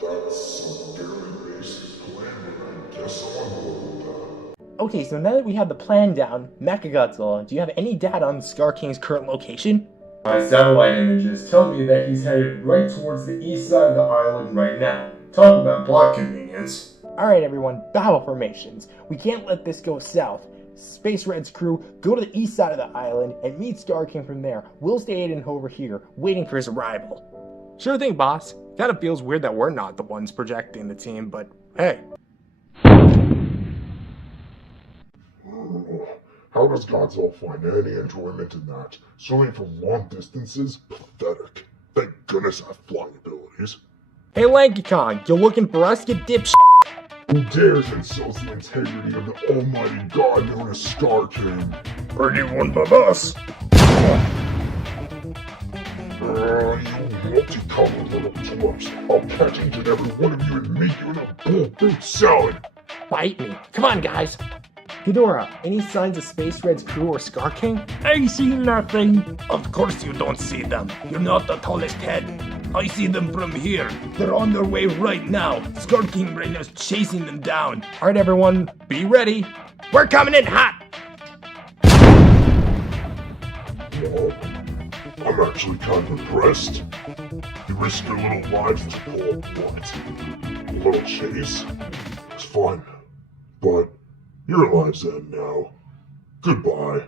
That's a fairly basic plan, but I guess I'm on board with that. Okay, so now that we have the plan down, Mechagodzilla, do you have any data on Skar King's current location? My satellite images tell me that he's headed right towards the east side of the island right now. Talk about plot convenience. Alright everyone, battle formations. We can't let this go south. Space Red's crew, go to the east side of the island and meet Skar King from there. We'll stay hidden over here, waiting for his arrival. Sure thing, boss. Kinda feels weird that we're not the ones projecting the team, but hey. How does Godzilla find any enjoyment in that? Swimming from long distances? Pathetic. Thank goodness I have flying abilities. Hey Lanky Kong, you looking for us, you dipsh***? Who dares insult the integrity of the almighty god known as Skar King? Anyone but us. You multicolored little twerps. I'll catch each and every one of you and meet you in a bull fruit salad. Bite me. Come on, guys. Ghidorah, any signs of Space Red's crew or Skar King? I see nothing. Of course you don't see them. You're not the tallest head. I see them from here. They're on their way right now. Skar King right now is chasing them down. Alright everyone, be ready. We're coming in hot! Well, I'm actually kind of impressed. You risked your little lives to pull up what? A little chase? It's fun. But your lives end now. Goodbye.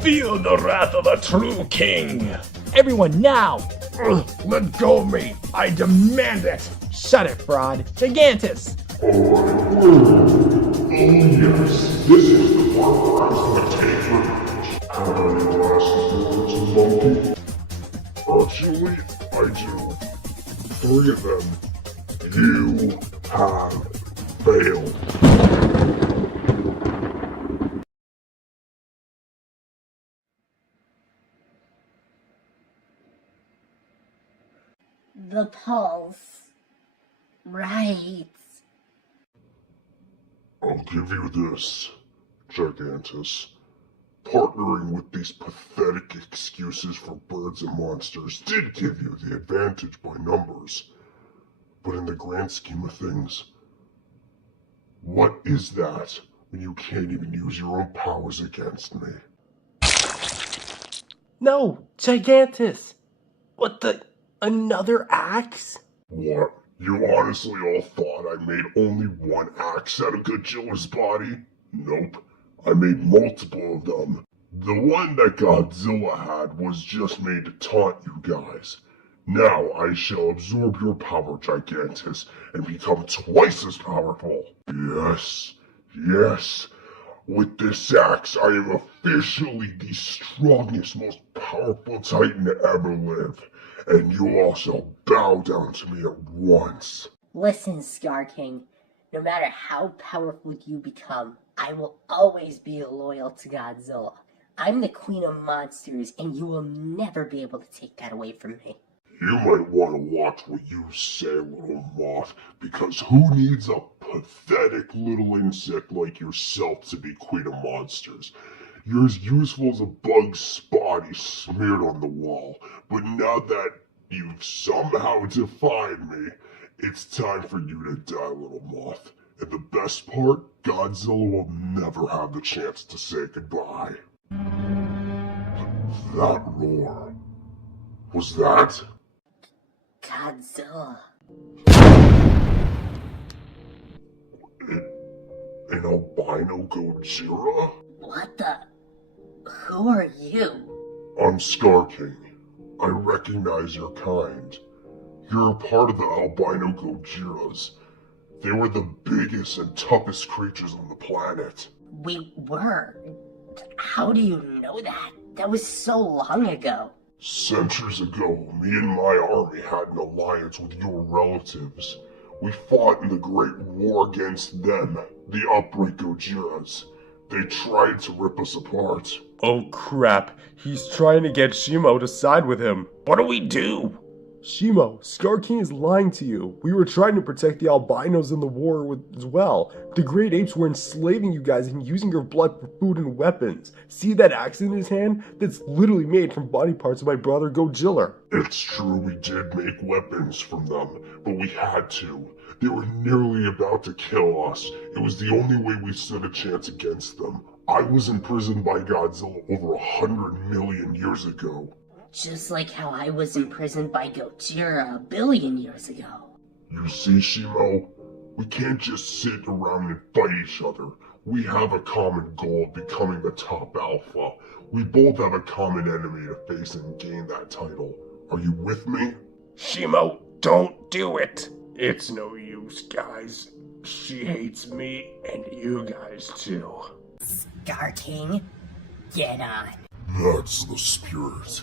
Feel the wrath of the true king. Everyone now! Let go of me. I demand it. Shut it, fraud. Gigantis! Oh yes, this is the part where I was gonna take revenge. Have any last words, monkey? Actually, I do. 3 of them. You have failed. The pulse. Right. I'll give you this, Gigantis. Partnering with these pathetic excuses for birds and monsters did give you the advantage by numbers. But in the grand scheme of things, what is that when you can't even use your own powers against me? No! Gigantis! What the... Another axe? What? You honestly all thought I made only one axe out of Godzilla's body? Nope. I made multiple of them. The one that Godzilla had was just made to taunt you guys. Now I shall absorb your power, Gigantis, and become twice as powerful. Yes, With this axe, I am officially the strongest, most powerful Titan to ever live, and you all shall bow down to me at once. Listen, Skar King, no matter how powerful you become, I will always be loyal to Godzilla. I'm the queen of monsters, and you will never be able to take that away from me. You might want to watch what you say, little moth, because who needs a pathetic little insect like yourself to be queen of monsters? You're as useful as a bug spotty smeared on the wall, but now that you've somehow defied me, it's time for you to die, little moth. And the best part, Godzilla will never have the chance to say goodbye. That roar. Was that? Godzilla. An albino Godzilla? What the? Who are you? I'm Skar King. I recognize your kind. You're a part of the albino Godzillas. They were the biggest and toughest creatures on the planet. We were? How do you know that? That was so long ago. Centuries ago, me and my army had an alliance with your relatives. We fought in the Great War against them, the upright Godzillas. They tried to rip us apart. Oh crap, he's trying to get Shimo to side with him. What do we do? Shimo, Skar King is lying to you. We were trying to protect the albinos in the war as well. The great apes were enslaving you guys and using your blood for food and weapons. See that axe in his hand? That's literally made from body parts of my brother Godzilla. It's true we did make weapons from them, but we had to. They were nearly about to kill us. It was the only way we stood a chance against them. I was imprisoned by Godzilla over 100 million years ago. Just like how I was imprisoned by Godzilla 1 billion years ago. You see, Shimo? We can't just sit around and fight each other. We have a common goal of becoming the top alpha. We both have a common enemy to face and gain that title. Are you with me? Shimo, don't do it. It's no use, guys. She hates me and you guys too. Skar King, get on. That's the spirit.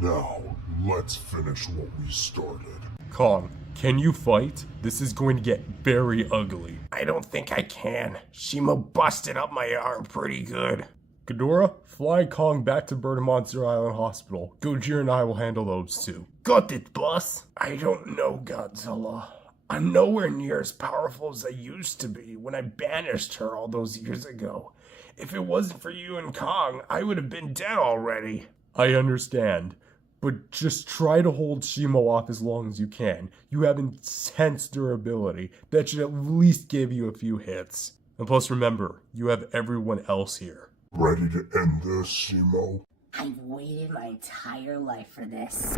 Now, let's finish what we started. Kong, can you fight? This is going to get very ugly. I don't think I can. Shimo busted up my arm pretty good. Ghidorah, fly Kong back to Bird Monster Island Hospital. Gojira and I will handle those two. Got it, boss. I don't know, Godzilla. I'm nowhere near as powerful as I used to be when I banished her all those years ago. If it wasn't for you and Kong, I would have been dead already. I understand, but just try to hold Shimo off as long as you can. You have intense durability. That should at least give you a few hits. And plus remember, you have everyone else here. Ready to end this, Shimo? I've waited my entire life for this.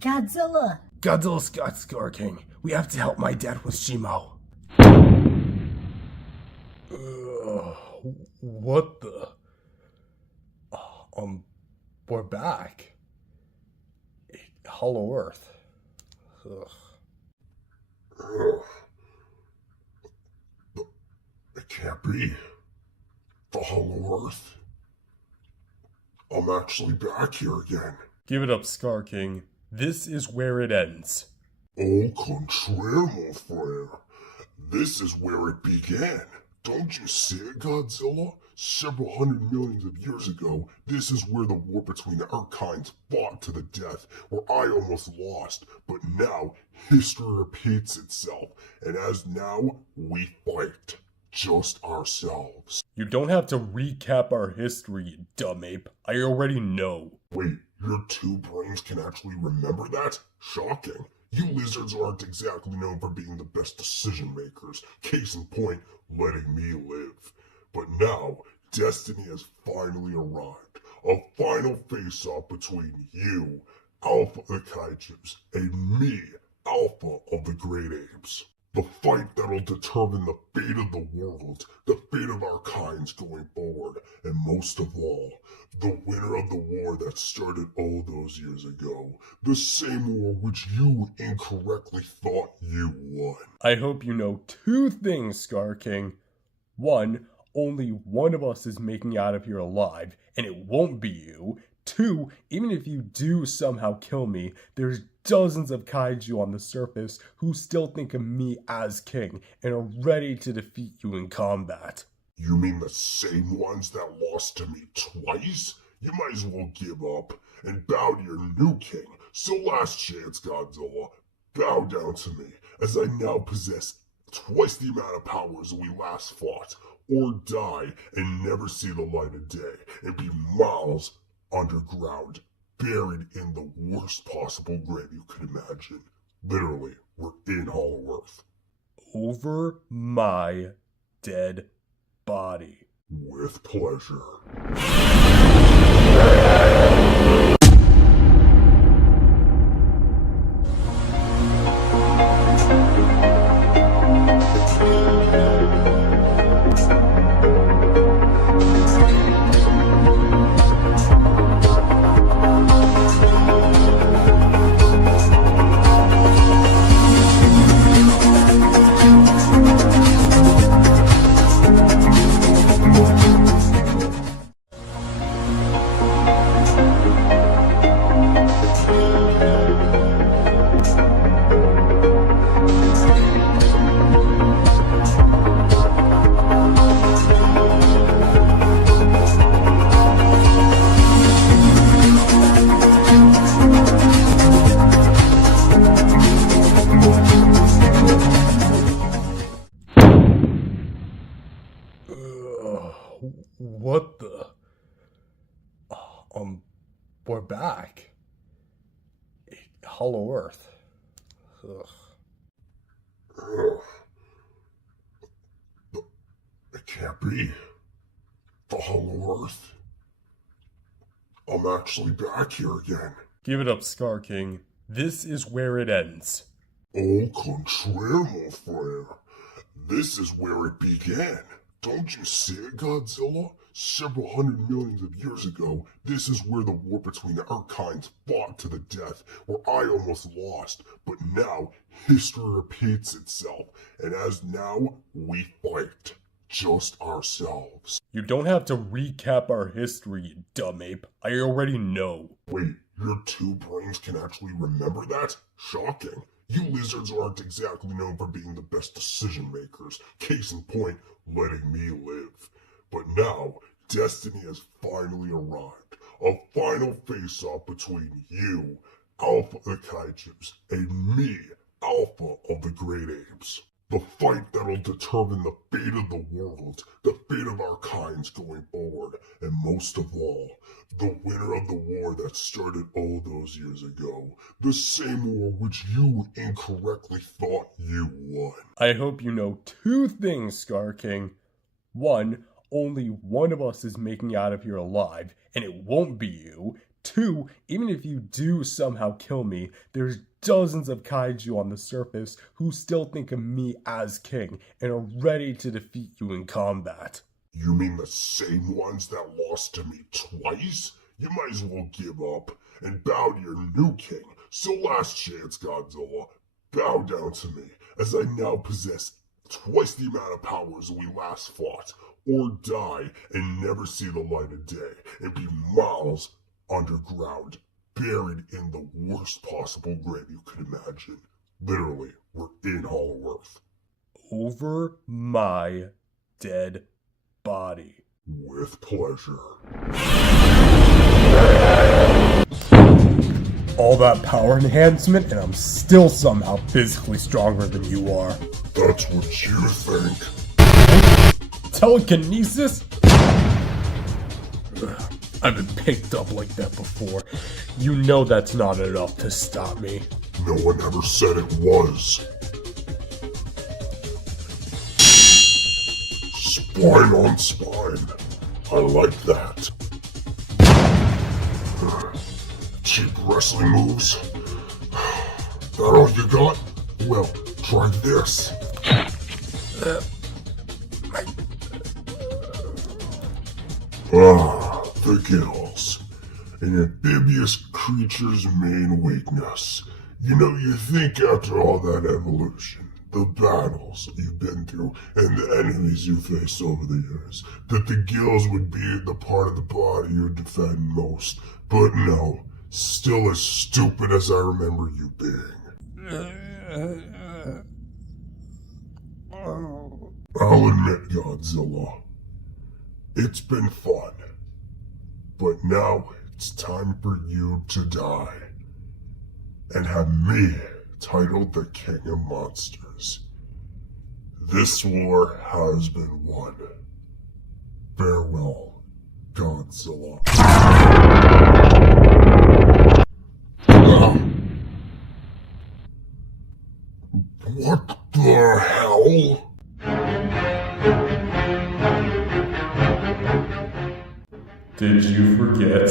Godzilla! Godzilla's got Skar King. We have to help my dad with Shimo. What the? We're back. Hollow Earth. Ugh. It can't be. The Hollow Earth. I'm actually back here again. Give it up, Skar King. This is where it ends. Au contraire, mon frère. This is where it began. Don't you see it, Godzilla? Several hundred millions of years ago, this is where the war between our kinds fought to the death, where I almost lost. But now, history repeats itself, and as now, we fight. Just ourselves. You don't have to recap our history, you dumb ape. I already know. Wait, your two brains can actually remember that? Shocking. You lizards aren't exactly known for being the best decision makers. Case in point, letting me live. But now, destiny has finally arrived. A final face-off between you, Alpha of the Kaijus, and me, Alpha of the Great Apes. The fight that'll determine the fate of the world, the fate of our kinds going forward, and most of all, the winner of the war that started all those years ago. The same war which you incorrectly thought you won. I hope you know two things, Skar King. One, only one of us is making it out of here alive, and it won't be you. Two, even if you do somehow kill me, there's dozens of kaiju on the surface who still think of me as king and are ready to defeat you in combat. You mean the same ones that lost to me twice? You might as well give up and bow to your new king. So last chance, Godzilla, bow down to me, as I now possess twice the amount of powers we last fought, or die and never see the light of day, and be miles underground, buried in the worst possible grave you could imagine. Literally, we're in Hollow Earth. Over my dead body. With pleasure. What the? We're back. Hollow Earth. Ugh. It can't be. The Hollow Earth. I'm actually back here again. Give it up, Skar King. This is where it ends. Au contraire, mon frère. This is where it began. Don't you see it, Godzilla? Several hundred millions of years ago, this is where the war between our kinds fought to the death, where I almost lost. But now, history repeats itself, and as now, we fight. Just ourselves. You don't have to recap our history, you dumb ape. I already know. Wait, your two brains can actually remember that? Shocking. You lizards aren't exactly known for being the best decision makers. Case in point, letting me live. But now, destiny has finally arrived. A final face-off between you, Alpha of the Kaijus, and me, Alpha of the Great Apes. The fight that'll determine the fate of the world, the fate of our kinds going forward, and most of all, the winner of the war that started all those years ago. The same war which you incorrectly thought you won. I hope you know two things, Skar King. One, only one of us is making it out of here alive, and it won't be you. Two, even if you do somehow kill me, there's dozens of kaiju on the surface who still think of me as king and are ready to defeat you in combat. You mean the same ones that lost to me twice? You might as well give up and bow to your new king. So last chance, Godzilla, bow down to me, as I now possess twice the amount of powers we last fought, or die and never see the light of day, and be miles underground, buried in the worst possible grave you could imagine. Literally, we're in Hollow Earth. Over my dead body. With pleasure. All that power enhancement, and I'm still somehow physically stronger than you are. That's what you think. Telekinesis? I've been picked up like that before. You know that's not enough to stop me. No one ever said it was. Spine on spine. I like that. Cheap wrestling moves. That all you got? Well, try this. the gills. An amphibious creature's main weakness. You know, you think after all that evolution, the battles you've been through, and the enemies you faced over the years, that the gills would be the part of the body you defend most. But no, still as stupid as I remember you being. I'll admit, Godzilla, it's been fun. But now it's time for you to die. And have me titled the King of Monsters. This war has been won. Farewell, Godzilla. What the hell? Did you forget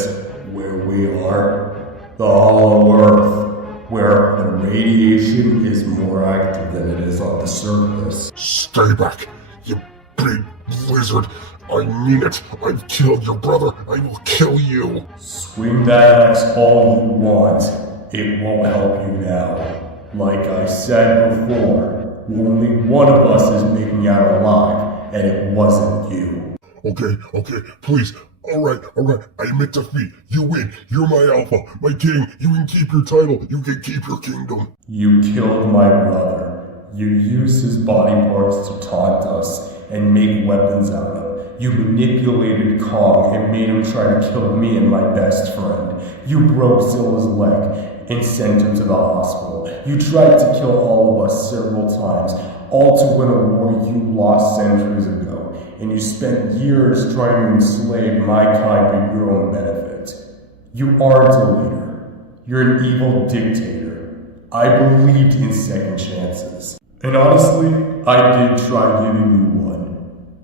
where we are? The Hollow Earth, where the radiation is more active than it is on the surface. Stay back, you big lizard. I mean it. I've killed your brother. I will kill you. Swing that axe all you want. It won't help you now. Like I said before, only one of us is making out alive, and it wasn't you. Okay, please. Alright, I admit defeat. You win. You're my alpha, my king. You can keep your title. You can keep your kingdom. You killed my brother. You used his body parts to taunt us and make weapons out of. You manipulated Kong and made him try to kill me and my best friend. You broke Zilla's leg and sent him to the hospital. You tried to kill all of us several times, all to win a war you lost centuries ago. And you spent years trying to enslave my kind for your own benefit. You aren't a leader. You're an evil dictator. I believed in second chances. And honestly, I did try giving you one.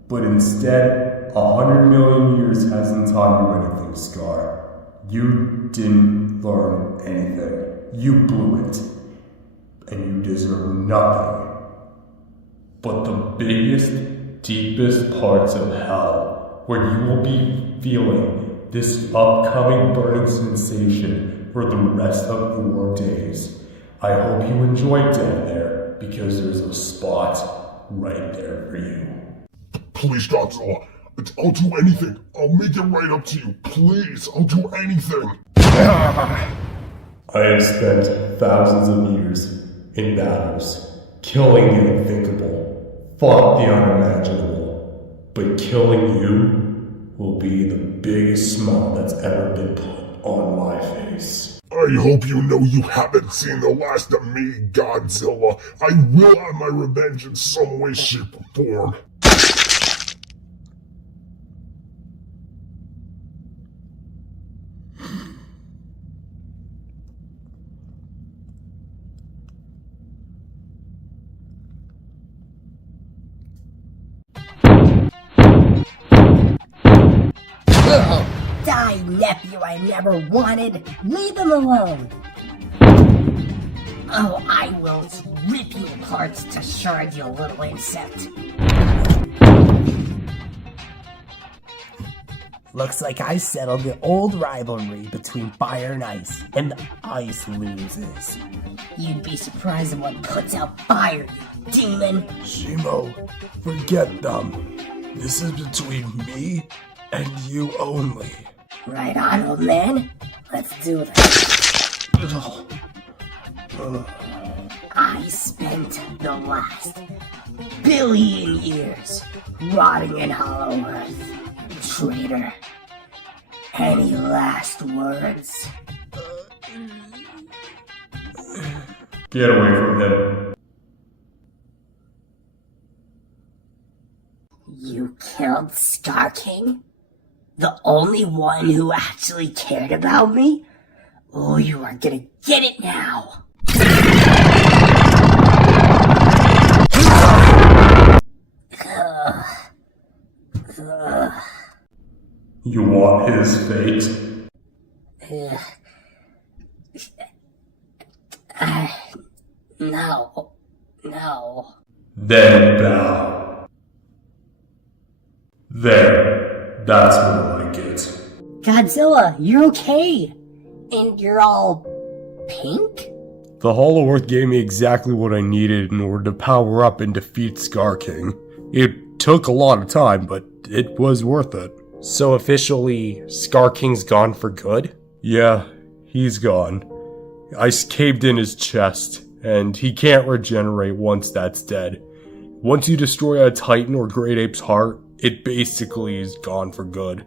But instead, 100 million years hasn't taught you anything, Skar. You didn't learn anything. You blew it. And you deserve nothing. But the deepest parts of hell, where you will be feeling this upcoming burning sensation for the rest of your days. I hope you enjoyed down there, because there's a spot right there for you. Please, Godzilla. I'll do anything. I'll make it right up to you. Please, I'll do anything. I have spent thousands of years in battles, killing the unthinkable, fought the unimaginable, but killing you will be the biggest smile that's ever been put on my face. I hope you know you haven't seen the last of me, Godzilla. I will have my revenge in some way, shape, or form. Die, nephew I never wanted. Leave him alone. Oh, I will rip you apart to shred, you little insect. Looks like I settled the old rivalry between fire and ice, and the ice loses. You'd be surprised at what puts out fire, you demon. Shimo, forget them. This is between me and you only. Right on, old man. Let's do this. I spent the last billion years rotting in Hollow Earth. Traitor. Any last words? Get away from him. You killed Skar King? The only one who actually cared about me? Oh, you are gonna get it now! You want his fate? No. Then bow. There. That's more like it. Godzilla, you're okay. And you're all pink? The Hollow Earth gave me exactly what I needed in order to power up and defeat Skar King. It took a lot of time, but it was worth it. So officially, Skar King's gone for good? Yeah, he's gone. I caved in his chest, and he can't regenerate once that's dead. Once you destroy a Titan or Great Ape's heart, it basically is gone for good.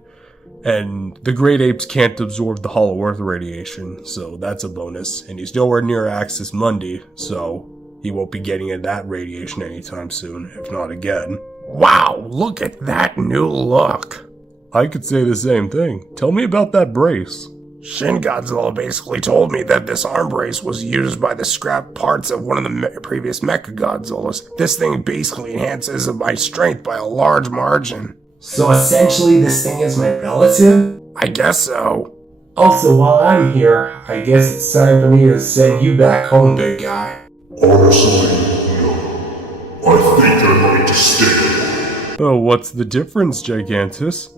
And the Great Apes can't absorb the Hollow Earth radiation, so that's a bonus. And he's nowhere near Axis Mundi, so he won't be getting at that radiation anytime soon, if not again. Wow, look at that new look. I could say the same thing. Tell me about that brace. Shin Godzilla basically told me that this arm brace was used by the scrap parts of one of the previous Mecha Godzillas. This thing basically enhances my strength by a large margin. So essentially, this thing is my relative? I guess so. Also, while I'm here, I guess it's time for me to send you back home, big guy. Honestly, no. I think I'd like to stay. Oh, what's the difference, Gigantis?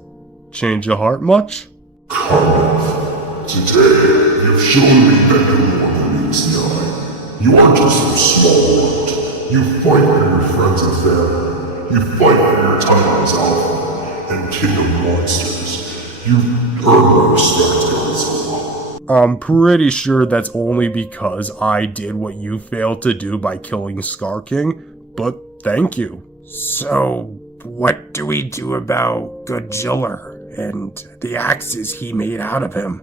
Change your heart much? Kind of. Today, you've shown me that you're more than meets the eye. You aren't just some small world. You fight for your friends and family. You fight for your Titan's alpha and kingdom monsters. You've earned my respect, Godzilla. I'm pretty sure that's only because I did what you failed to do by killing Skar King, but thank you. So, what do we do about Godzilla and the axes he made out of him?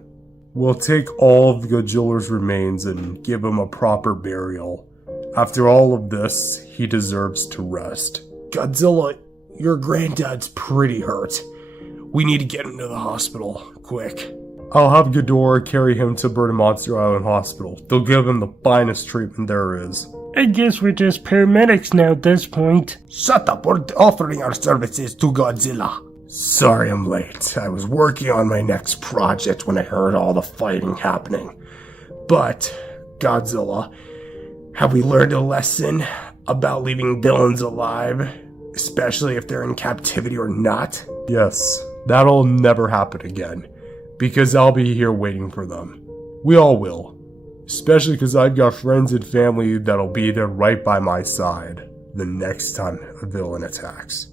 We'll take all of Godzilla's remains and give him a proper burial. After all of this, he deserves to rest. Godzilla, your granddad's pretty hurt. We need to get him to the hospital, quick. I'll have Ghidorah carry him to Bird and Monster Island Hospital. They'll give him the finest treatment there is. I guess we're just paramedics now at this point. Shut up, we're offering our services to Godzilla. Sorry I'm late. I was working on my next project when I heard all the fighting happening. But, Godzilla, have we learned a lesson about leaving villains alive? Especially if they're in captivity or not? Yes, that'll never happen again. Because I'll be here waiting for them. We all will. Especially because I've got friends and family that'll be there right by my side the next time a villain attacks.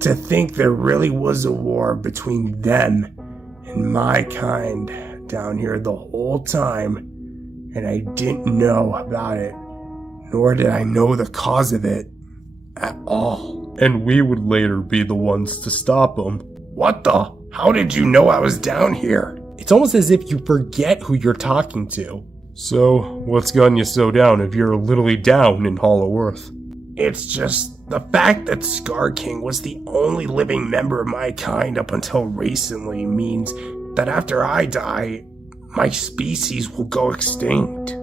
To think there really was a war between them and my kind down here the whole time, and I didn't know about it, nor did I know the cause of it at all. And we would later be the ones to stop them. What the? How did you know I was down here? It's almost as if you forget who you're talking to. So, what's gotten you so down if you're literally down in Hollow Earth? It's just the fact that Skar King was the only living member of my kind up until recently means that after I die, my species will go extinct.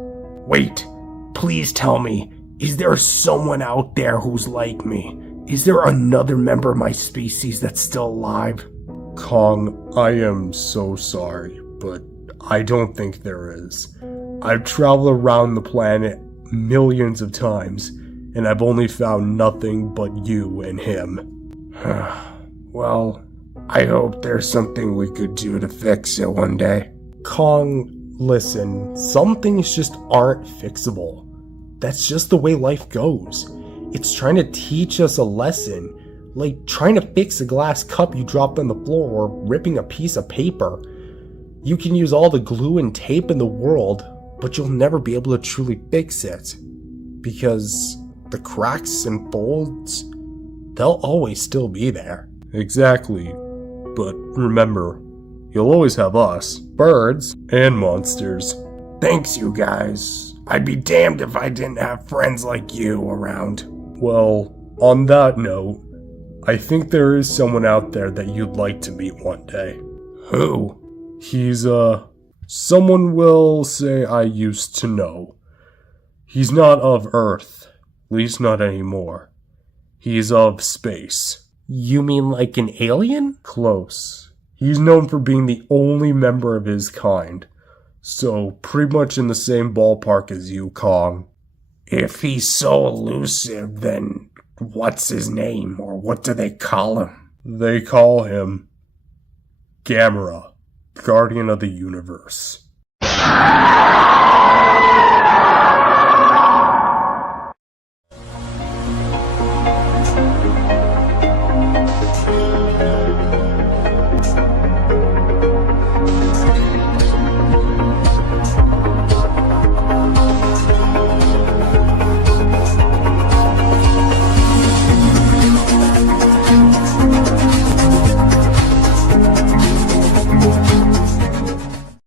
Wait, please tell me, is there someone out there who's like me? Is there another member of my species that's still alive? Kong, I am so sorry, but I don't think there is. I've traveled around the planet millions of times, and I've only found nothing but you and him. Well, I hope there's something we could do to fix it one day. Kong, listen, some things just aren't fixable. That's just the way life goes. It's trying to teach us a lesson, like trying to fix a glass cup you dropped on the floor or ripping a piece of paper. You can use all the glue and tape in the world, but you'll never be able to truly fix it. Because the cracks and folds, they'll always still be there. Exactly. But remember, you'll always have us, birds, and monsters. Thanks, you guys. I'd be damned if I didn't have friends like you around. Well, on that note, I think there is someone out there that you'd like to meet one day. Who? He's, someone will say I used to know. He's not of Earth, at least not anymore. He's of space. You mean like an alien? Close. He's known for being the only member of his kind. So, pretty much in the same ballpark as you, Kong. If he's so elusive, then What's his name, or what do they call him? They call him Gamera, Guardian of the Universe.